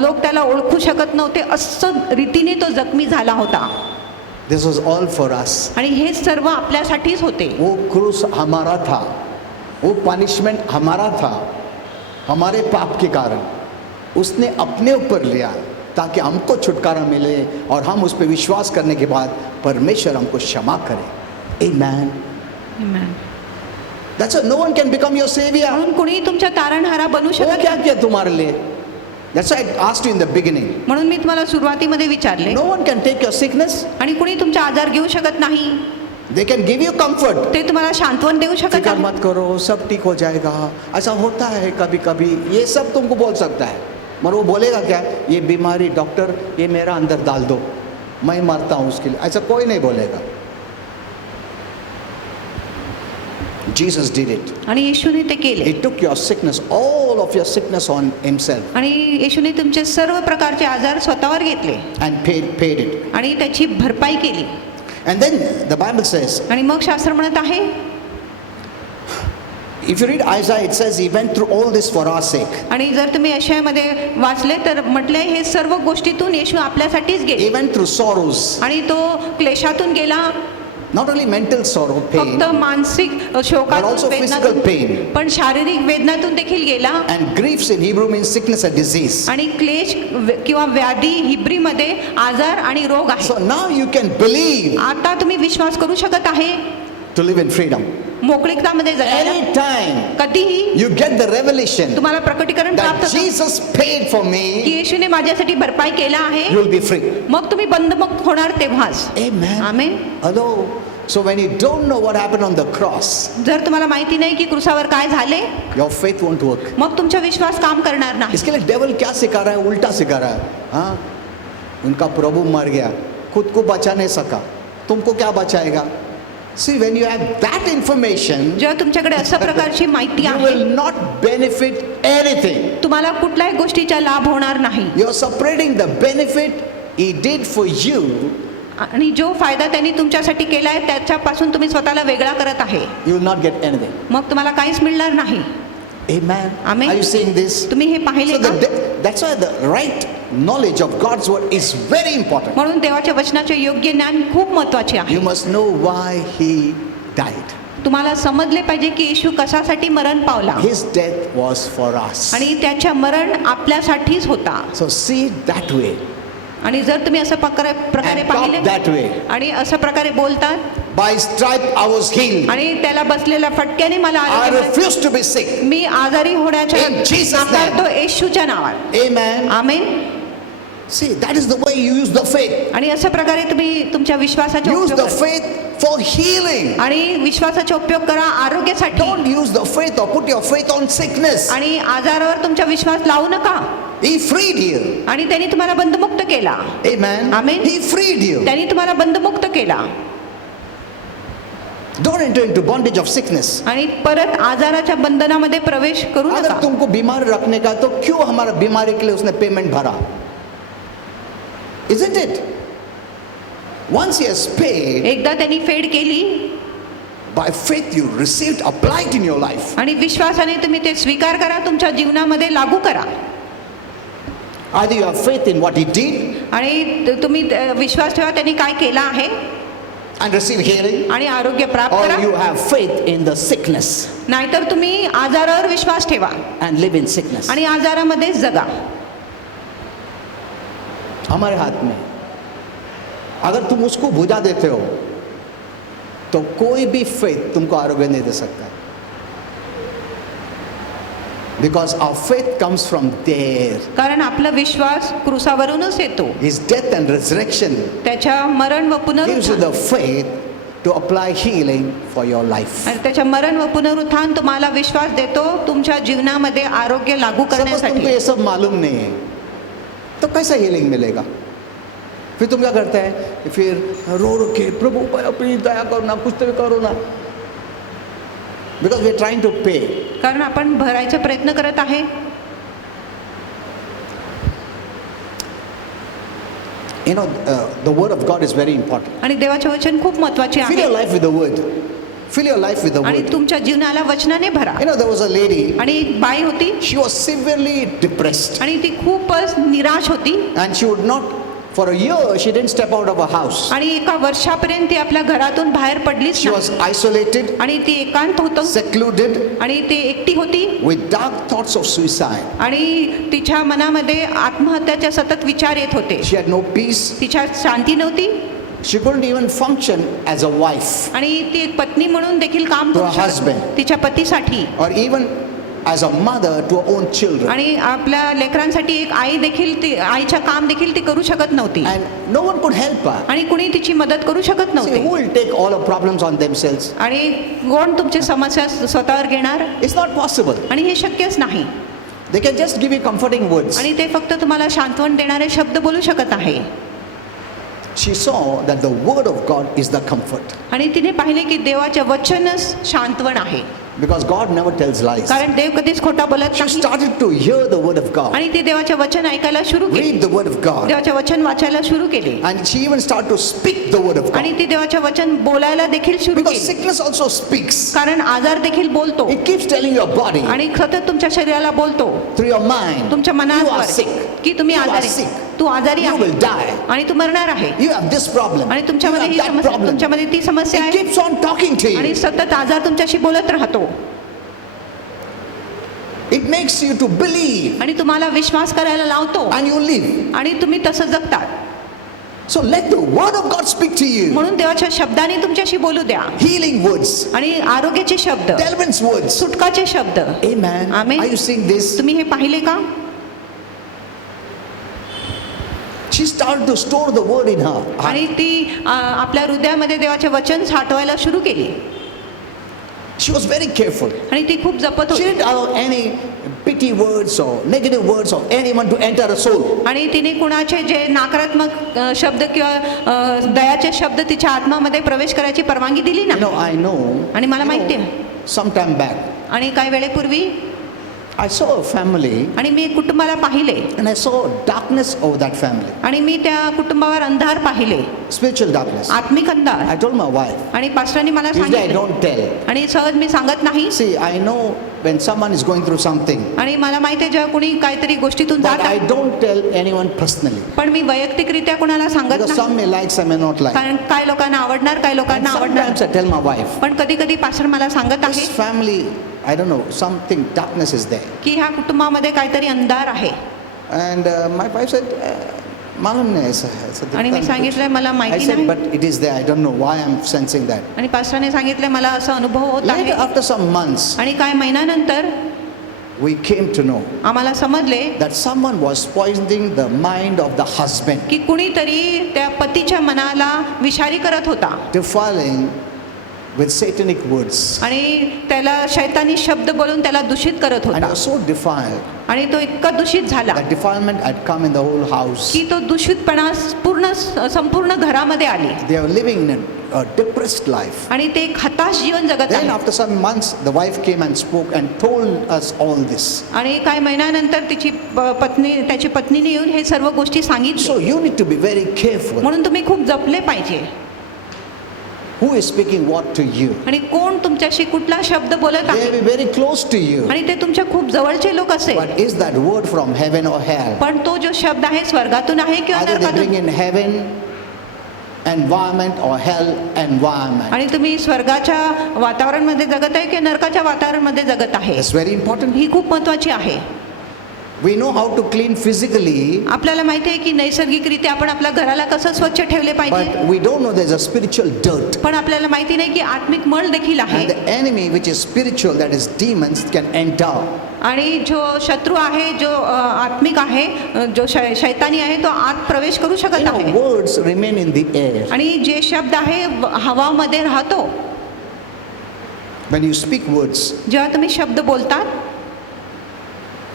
लोक त्याला ओळखू शकत नव्हते असं रीतीने तो जखमी झाला होता. This was all for us. आणि हे सर्व आपल्यासाठीच होते. वो क्रूस हमारा था, वो पनिशमेंट हमारा था, हमारे पाप के कारण उसने अपने ऊपर लिया ताकि हमको छुटकारा मिले और हम उस पर विश्वास करने के बाद परमेश्वर हमको क्षमा करे. Amen. That's why no one can become your savior. म्हणून कुणी तुमच्या तारणहारा बनू वो शकत क्या नाही. किया तुम्हारे लिए? That's why I asked you in the beginning. म्हणून मी तुम्हाला सुरुवातीमध्ये विचारले. No one can take your sickness. आणि कुणी तुमचा आजार घेऊ शकत नाही. They can give you comfort. ते तुम्हाला सांत्वन देऊ शकत फिक्र नाही. मत करो, सब ठीक हो जाएगा. ऐसा होता है कभी कभी, ये सब तुमको बोल सकता है. मगर वो बोलेगा क्या? ये बीमारी डॉक्टर ये मेरा अंदर डाल दो, मैं मरता हूँ उसके लिए. ऐसा कोई नहीं बोलेगा. Jesus did it. आणि येशूने ते केले. He took your sickness, all of your sickness on himself आणि येशूने तुमचे सर्व प्रकारचे आजार स्वतःवर घेतले and paid it. आणि त्याची भरपाई केली. And then the Bible says, आणि मग शास्त्र म्हणत आहे if you read Isaiah, it says he went through all this for our sake. आणि जर तुम्ही यशायामध्ये वाचले तर म्हटले हे सर्व गोष्टीतून येशू आपल्यासाठीच He गेले. went through sorrows, आणि तो क्लेशातून गेला. not only mental sorrow, pain, फक्त मानसिक but also शोकातून physical वेदनातून pain. पण शारीरिक वेदनातून देखील गेला. And griefs in Hebrew means sickness and disease. आणि क्लेश किंवा व्याधी हिब्रीमध्ये आजार आणि रोग आहे. So now you can believe आता तुम्ही विश्वास करू शकत आहे to live in freedom. मोकळीकतामध्ये जगायला. Anytime कधीही you get the revelation तुम्हाला प्रकटीकरण प्राप्त that होतं Jesus paid for की me, येशूने माझ्यासाठी भरपाई केला आहे, you will be free. मग तुम्ही बंधमुक्त होणार तेव्हाच. Amen. Amen. Hello. So when you don't know what happened on the cross, जर तुम्हाला माहिती नाही की क्रूसावर काय झाले, your faith won't work. मग तुमचा विश्वास काम करणार नाही. इसके लिए डेविल क्या सिखा रहा है? उल्टा सिखा रहा है. हाँ, उनका प्रभु मर गया, खुद को बचा नहीं सका, तुमको क्या बचाएगा? See, when you have that information, जेव्हा तुमच्याकडे अशा प्रकारची माहिती you आहे, will not benefit anything. तुम्हाला कुठल्याही गोष्टीचा लाभ होणार नाही. You're separating the benefit he did for you. आणि जो फायदा त्यांनी तुमच्यासाठी केला आहे त्याच्यापासून तुम्ही स्वतःला वेगळा करत आहे. You will not get anything. मग तुम्हाला काहीच मिळणार नाही. Amen. Amen. Are you seeing this? तुम्ही हे पाहिले So का? that's why the right knowledge of God's word is very important. म्हणून देवाच्या वचनाचे योग्य ज्ञान खूप महत्त्वाचे आहे. You must know why he died. तुम्हाला समजले पाहिजे की येशू कशासाठी मरण पावला, His death was for us. आणि त्याच्या मरण आपल्यासाठीच होता. So see it that way. आणि जर तुम्ही असं प्रकारे And पाहिले talk that way. आणि अशा प्रकारे बोलतात, By stripe I was healed. आणि त्याला बसलेल्या फटक्याने मला I आरोग्य मिळाले. refuse to be sick. मी आजारी होण्याच्या In Jesus' name. नाकारतो येशूच्या नावात. Amen. Amen. See, that is the way you use the faith. आणि अशा प्रकारे तुम्ही तुमच्या विश्वासाचा Use उपयोग the करा. faith for healing. आणि विश्वासाचा उपयोग करा आरोग्यासाठी. Don't use the faith or put your faith on sickness. आणि आजारावर तुमचा विश्वास लावू नका. He freed you. आणि त्यांनी तुम्हाला बंधमुक्त केला. Amen. Amen. He freed you. त्यांनी तुम्हाला बंधमुक्त केला. Don't enter into bondage of sickness. आणि परत आजाराच्या बंधनामध्ये प्रवेश करू अगर नका. तुमको बीमार रखने का तो क्यों हमारा बीमारी के लिए उसने पेमेंट भरा? Isn't it? Once he has paid, एकदा त्यांनी फेड केली by faith you received, applied in your life. आणि विश्वासाने तुम्ही ते स्वीकार करा, तुमच्या जीवनामध्ये लागू करा. Either you have faith in what he did आणि तुम्ही विश्वास ठेवा त्यांनी काय केलं आहे and receive healing, आणि आरोग्य प्राप्त or करा, you have faith in the sickness नाहीतर तुम्ही आजारावर विश्वास ठेवा and live in sickness. आणि आजारामध्ये जगा. हमारे हाथ में, अगर तुम उसको बुझा देते हो तो कोई भी फेथ तुमको आरोग्य नहीं दे सकता. Because our faith comes from there. कारण आपला विश्वास क्रूसावरूनच येतो. His death and resurrection त्याच्या मरण व gives you पुनरुत्थान, the faith to apply healing for your life. आणि त्याच्या मरण व पुनरुत्थान तुम्हाला विश्वास देतो तुमच्या जीवनामध्ये आरोग्य लागू Suppose तुमको करण्यासाठी. ये सब मालूम नहीं है तो कैसा हीलिंग मिलेगा? फिर तुम क्या करते हैं? फिर रो रो के प्रभु अपनी दया करो ना, कुछ तो भी करो ना. Because we are trying to pay. कारण आपण भरायचा प्रयत्न करत आहे. You know, the word of God is very important. आणि देवाचे वचन खूप महत्त्वाचे Fill your आहे. life with the word. Fill your life with the आणि word. तुमच्या जीवनाला वचनाने भरा. You know, there was a lady, आणि एक बाई होती she was severely depressed. आणि ती खूपच निराश होती And she would not, for a year, she didn't step out of her house. आणि एका वर्षापर्यंत ती आपल्या घरातून बाहेर पडलीच She was नाही. isolated, आणि ती एकांत होतं secluded, आणि ती एकटी होती with dark thoughts of suicide. आणि तिच्या मनामध्ये आत्महत्याचे सतत विचार येत होते. She had no peace. तिच्यात शांती नव्हती She couldn't even function as a wife आणि ती एक पत्नी म्हणून देखील काम To करू her शकत husband. तिच्या पतीसाठी or even as a mother to her own children. आणि आपल्या लेकरांसाठी एक आई देखील ती आईच्या काम देखील ती करू शकत नव्हती And no one could help her. आणि कुणी तिची मदत करू शकत See, नव्हते. who will take all her problems on themselves? आणि कोण तुमची समस्या स्वतःवर घेणार? It's not possible. आणि हे शक्यच नाही. They can just give you comforting words. आणि ते फक्त तुम्हाला सांत्वन देणारे शब्द बोलू शकत आहे. She saw that the word of God is the comfort. आणि तिने पाहिले की देवाचे वचनच सांत्वन आहे. Because God never tells lies. कारण देव कधीच खोटा बोलत She नाही. started to hear the word of God, आणि ती देवाचे वचन ऐकायला सुरू केली. read the word of God, देवाचे वचन वाचायला सुरू केले. and she even started to speak the word of आणि God. ती देवाचे वचन बोलायला देखील सुरू Because केले. sickness also speaks. कारण आजार देखील बोलतो It keeps telling your body, आणि सतत तुमच्या शरीराला बोलतो, through your mind, तुमच्या you are मनावर sick. की तुम्ही You are आजारी, sick. तू आजारी You आहे will die. आणि तू मरणार आहे You have this problem. आणि You तुमच्यामध्ये have ही that समस्या, problem. तुमच्यामध्ये ती समस्या It आहे keeps on talking to आणि you. सतत आजार तुमच्याशी बोलत राहतो It makes you to believe, आणि तुम्हाला विश्वास करायला लावतो and you live. आणि तुम्ही तसं जगतात. So let the word of God speak to you. म्हणून देवाच्या शब्दाने तुमच्याशी बोलू द्या Healing words, आणि आरोग्याचे शब्द, deliverance words. सुटकाचे शब्द. Amen. Amen. Are you seeing this? तुम्ही हे पाहिले का? she started to store the word in her heart. आणि ती आपल्या हृदयामध्ये देवाचे वचन साठवायला सुरू केली She was very careful. आणि ती खूप जपत She होती didn't allow any pity words or negative words of anyone to enter her soul. आणि तिने कुणाचे जे नकारात्मक शब्द किंवा दयाचे शब्द तिच्या आत्मामध्ये प्रवेश करायची परवानगी दिली You नाही know, I know. आणि मला you know, माहिती आहे some time back, आणि काही वेळेपूर्वी I saw a family आणि मी कुटुंबाला पाहिले and I saw darkness over that family. आणि मी त्या कुटुंबावर अंधार पाहिले Spiritual darkness. आत्मिक अंधार I told my wife, आणि पास्टरांनी मला usually I सांगितलं don't tell. आणि सहज मी सांगत नाही See, I know when someone is going through something, आणि मला माहिती आहे जेव्हा कुणी काहीतरी गोष्टीतून but जात I आहे don't tell anyone personally. पण मी वैयक्तिकरित्या कुणाला सांगत Because नाही some may like, some may not like. कारण काय लोकांना आवडणार काय And लोकांना आवडणार sometimes I tell my wife, पण कधी कधी पास्टर मला सांगत आहे this family, I don't know, something, darkness is there. की ह्या कुटुंबामध्ये काहीतरी अंधार आहे And my wife said, मालूम नहीं ऐसा है, ऐसा दिखता आणि मी नहीं सांगितलं मला कुछ." I माहिती said, नाही but it is there. I don't know why I'm sensing that. आणि पास्टराने सांगितलं मला असा अनुभव होत आहे Later, after some months, आणि काही महिन्यानंतर we came to know आम्हाला समजले that someone was poisoning the mind of the husband, की कुणीतरी त्या पतीच्या मनाला विषारी करत होता defiling with satanic words. आणि त्याला शैतानी शब्द बोलून त्याला दूषित करत And it होता was so defiled आणि तो इतका दूषित झाला that defilement had come in the whole house. की तो दूषितपणा संपूर्ण घरामध्ये आली They were living in a depressed life. आणि ते एक हताश जीवन जगत Then आहे after some months, the wife came and spoke and told us all this. आणि काही महिन्यानंतर त्याची पत्नीने येऊन हे सर्व गोष्टी सांगितल्या So you need to be very careful. म्हणून तुम्ही खूप जपले पाहिजे Who is speaking what to you? आणि कोण तुमच्याशी कुठला शब्द बोलत They आहे will be very close to you. आणि ते तुमच्या खूप जवळचे लोक असेल But is that word from heaven or hell? पण तो जो शब्द आहे स्वर्गातून आहे किंवा Either they bring नरकातून in heaven environment or hell environment. आणि तुम्ही स्वर्गाच्या वातावरणामध्ये जगत आहे किंवा नरकाच्या वातावरणामध्ये जगत आहे It's very important. ही खूप महत्वाची आहे We know how to clean physically, आपल्याला माहिती आहे की नैसर्गिकरित्या आपण आपल्या घराला कसं स्वच्छ ठेवले पाहिजे but we don't know there's a spiritual dirt. पण आपल्याला माहिती नाही की आत्मिक मळ देखील आहे And the enemy, which is spiritual, that is demons, can enter. आणि जो शत्रू आहे जो आत्मिक आहे जो शैतानी आहे तो आत प्रवेश करू You शकत know, आहे words remain in the air. आणि जे शब्द आहे हवामध्ये राहतो When you speak words, जेव्हा तुम्ही शब्द बोलतात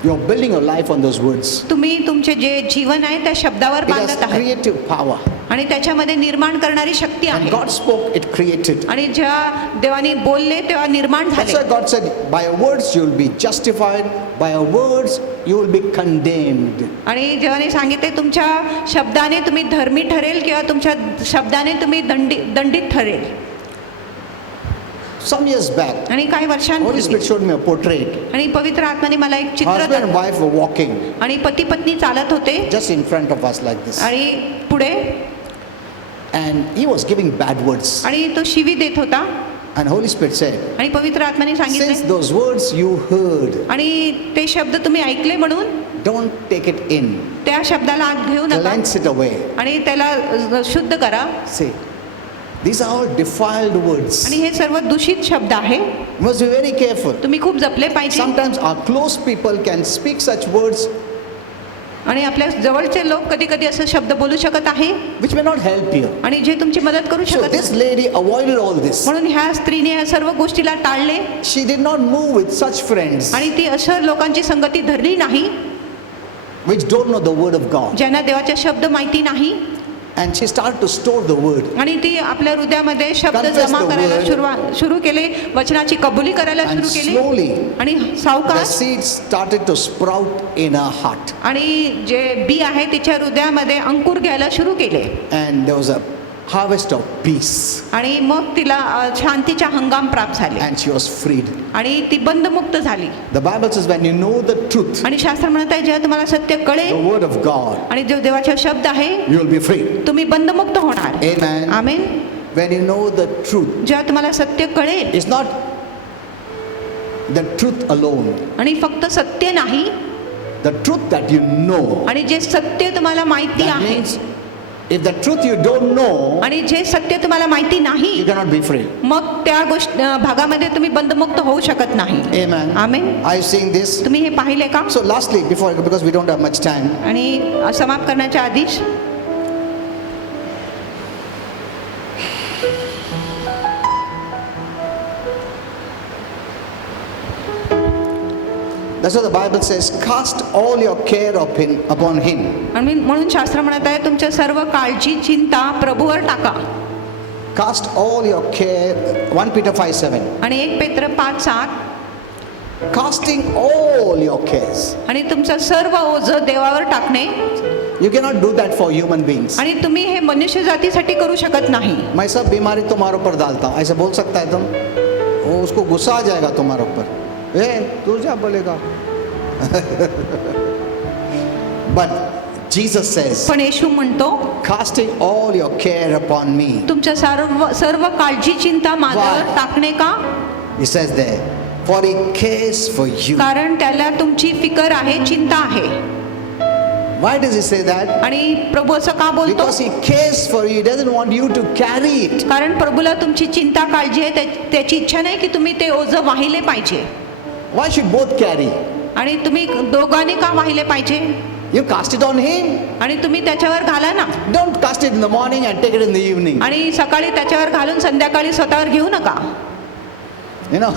you're building your life on those words. तुम्ही तुमचे जे जीवन आहे त्या शब्दावर It has बांधत आहात creative power. आणि त्याच्यामध्ये निर्माण करणारी शक्ती When आहे God spoke, it created. आणि जेव्हा देवाने बोलले तेव्हा निर्माण That's झाले why God said, by your words you will be justified, by your words you will be condemned. आणि जेव्हा सांगितले तुमच्या शब्दाने तुम्ही धर्मी ठरेल किंवा तुमच्या शब्दाने तुम्ही दंडित ठरेल Some years back, आणि काही Holy वर्षांपूर्वी Spirit showed me a portrait. आणि पवित्र आत्म्याने मला एक चित्र Husband and wife were walking आणि पती पत्नी चालत होते just in front of us like this. आणि पुढे And he was giving bad words. आणि तो शिवी देत होता And Holy Spirit said, आणि पवित्र आत्म्याने since सांगितले those words you heard, आणि ते शब्द तुम्ही ऐकले म्हणून don't take it in. त्या शब्दाला आत घेऊ नका Cleanse it away. आणि त्याला शुद्ध करा See, these are all defiled words. आणि हे सर्व दूषित शब्द आहे You must be very careful. तुम्ही खूप जपले पाहिजे Sometimes our close people can speak such words आणि आपल्या जवळचे लोक कधी कधी असे शब्द बोलू शकत आहे which may not help you. आणि जे तुमची मदत करू So शकत this नाही. lady avoided all this. म्हणून ह्या स्त्रीने या सर्व गोष्टीला टाळले She did not move with such friends आणि ती अशा लोकांची संगती धरली नाही which don't know the word of God. ज्यांना देवाचे शब्द माहिती नाही And she started to store the word. आणि ती आपल्या हृदयामध्ये शब्द Confess जमा the करायला word. सुरू केले वचनाची कबुली करायला And सुरू केली slowly आणि the सावकाश seeds started to sprout in her heart. आणि जे बी आहे तिच्या हृदयामध्ये अंकुर घ्यायला सुरू केले And there was a harvest of peace. आणि मग तिला शांतीचा हंगाम प्राप्त झाले And she was freed. आणि ती बंधमुक्त झाली The Bible says when you know the truth, आणि शास्त्र म्हणत आहे जेव्हा तुम्हाला सत्य the कळेल word of God, आणि जो देवाचा शब्द आहे you will be free. तुम्ही बंधमुक्त होणार Amen. Amen When you know the truth, जेव्हा तुम्हाला सत्य कळेल it's not the truth alone. आणि फक्त सत्य नाही The truth that you know. आणि जे सत्य तुम्हाला माहिती That आहे means if the truth you don't know, आणि जे सत्य तुम्हाला माहिती नाही you cannot be free. मग त्या भागामध्ये तुम्ही बंधमुक्त होऊ शकत नाही Amen. Amen Are you seeing this? तुम्ही हे पाहिले का So lastly, because we don't have much time, आणि समाप्त करण्याच्या आधीच That's what the Bible says. Cast all your care upon Him. आणि म्हणून शास्त्र म्हणत आहे तुमच्या सर्व काळजी चिंता प्रभूवर टाका. Cast all your care. 1 Peter 5:7. आणि 1 पेत्र 5:7. Casting all your cares. आणि तुमचं सर्व ओझं देवावर टाकणे. You cannot do that for human beings. आणि तुम्ही हे मनुष्य जातीसाठी करू शकत नाही. मैं सब बीमारी तुम्हारे ऊपर डालता हूँ, ऐसा बोल सकता है तुम? वो उसको गुस्सा आ जाएगा तुम्हारे ऊपर. तू क्या बोलेगा? But Jesus says, पण येशू म्हणतो casting all your care upon me. तुमच्या सर्व काळजी चिंता माझ्यावर Why? टाकणे का? He says there, for He cares for you. कारण त्याला तुमची फिकर आहे, चिंता आहे. Why does He say that? आणि प्रभू असं का बोलतो? Because He cares for you. He doesn't want you to carry it. कारण प्रभूला तुमची चिंता काळजी आहे, त्याची इच्छा नाही की तुम्ही ते ओझं वाहिले पाहिजे. Why should both carry? आणि तुम्ही दोघांनी का वाहिले पाहिजे? You cast it on Him. आणि तुम्ही त्याच्यावर घाला ना. Don't cast it in the morning and take it in the evening. आणि सकाळी त्याच्यावर घालून संध्याकाळी स्वतःवर घेऊ नका. You know,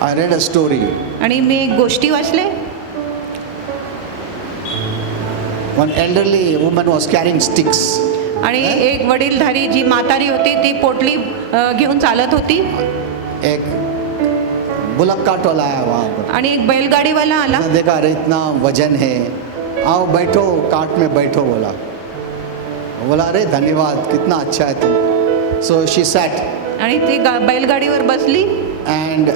I read a story. आणि मी एक गोष्टी वाचले. One elderly woman was carrying sticks. आणि एक वडीलधारी जी म्हातारी होती ती पोटली घेऊन चालत होती. एक बुलक काट वाला आया वहाँ पर. आणि एक बैलगाडीवाला आला. उसने देखा अरे इतना वजन है, आओ बैठो काट में बैठो बोला. बोला अरे धन्यवाद, कितना अच्छा है तुम. So she sat आणि ती बैलगाडीवर बसली. and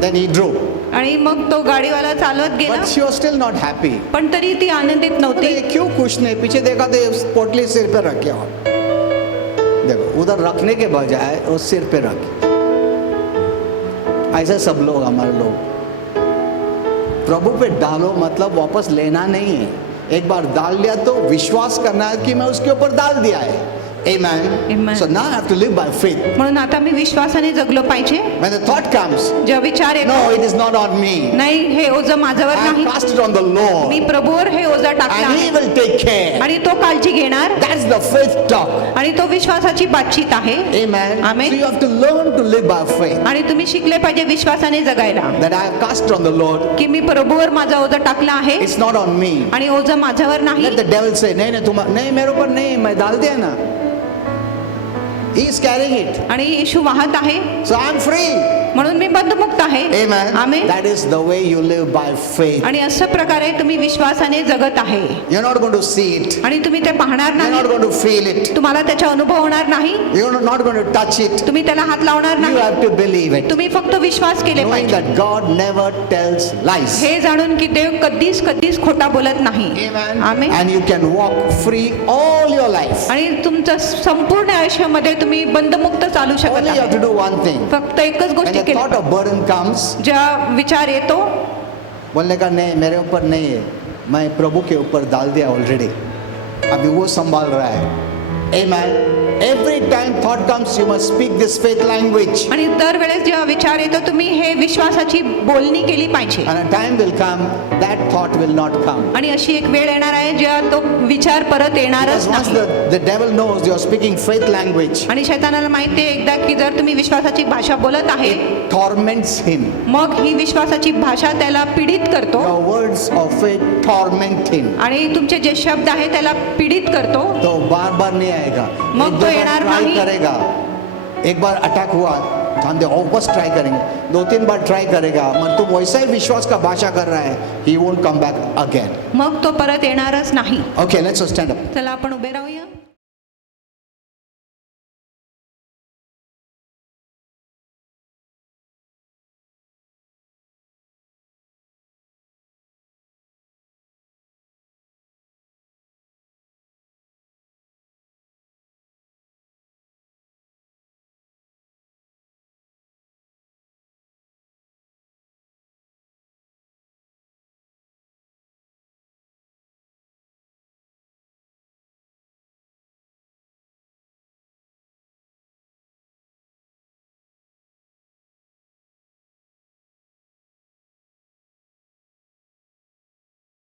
then he drove. आणि मग तो गाडीवाला चालवत गेला. But she was still not happy. पण तरी ती आनंदित नव्हती. अरे क्यों खुश नहीं? पीछे देखा तो उस पोटली सिर पे रखे और देखो उधर रखने के बजाय वो सिर पे रखे. ऐसे सब लोग, हमारे लोग प्रभु पे डालो मतलब वापस लेना नहीं है. एक बार डाल लिया तो विश्वास करना है कि मैं उसके ऊपर डाल दिया है. Amen. Amen. So now I have to live by faith. म्हणून आता मी विश्वासाने जगलो पाहिजे. When the thought comes, जेव्हा विचार येतो no, it is not on me. नाही हे ओझं माझ्यावर I नाही, cast it on the Lord, मी प्रभूवर हे ओझं टाकलं and He आहे. will take care. आणि तो काळजी घेणार. That's the faith talk. आणि तो विश्वासाची बातचीत आहे. Amen. Amen. So you have to learn to live by faith. आणि तुम्ही शिकले पाहिजे विश्वासाने जगायला. That I have cast on the Lord. की मी प्रभूवर माझं ओझं टाकलं आहे It's not on me. आणि ओझं माझ्यावर नाही. Let the devil say, नहीं नहीं तुम नहीं मेरे ऊपर नहीं, मैं डाल दिया ना. He is carrying it. आणि येशू वाहत आहे. So I am free. म्हणून मी बंधमुक्त आहे. Amen. Amen. That is the way you live by faith. आणि अशा प्रकारे तुम्ही विश्वासाने जगत आहे. You're not going to see it. आणि तुम्ही ते पाहणार You're not नाही. going to feel it. तुम्हाला त्याचा अनुभव होणार नाही. You're not going to touch it. तुम्ही त्याला हात लावणार You नाही. have to believe it. तुम्ही फक्त विश्वास केले Knowing पाहिजे. that God never tells lies. हे जाणून की देव कधीच खोटा बोलत नाही. Amen. Amen. And you can walk free all your life. आणि तुमचं संपूर्ण आयुष्यामध्ये तुम्ही बंधमुक्त चालू शकत Only you have to आहे. do one thing. फक्त एकच When गोष्टी the केली. thought of burden comes, ज्या विचार येतो बोलने का नहीं मेरे ऊपर नहीं है, मैं प्रभु के ऊपर डाल दिया ऑलरेडी, अभी वो संभाल रहा है. Amen. Every time thought comes, you must speak this faith language. आणि दरवेळेस जेव्हा विचार येतो तुम्ही हे विश्वासाची बोलणी केली पाहिजे. And a time will come, that thought will not come. आणि अशी एक वेळ येणार आहे जेव्हा तो विचार परत येणारच Because once नाही. the devil knows you are speaking faith language, आणि शैतानाला माहिती आहे एकदा की जर तुम्ही विश्वासाची भाषा बोलत आहे it torments him. मग ही विश्वासाची भाषा त्याला पीडित करतो. Your words of faith torment him. आणि तुमचे जे शब्द आहे त्याला पीडित करतो. तो बार बार नहीं आएगा. मग एक तो दो बार येणार ट्राई नाही. करेगा, एक बार अटैक हुआ जानते हो, वापस ट्राई करेंगे, 2-3 बार ट्राई करेगा, मग तुम वैसा ही विश्वास का भाषा कर रहा है, he won't come back again. मग तो परत येणारच नाही. Okay, let's stand up. चला आपण उभे राहूया.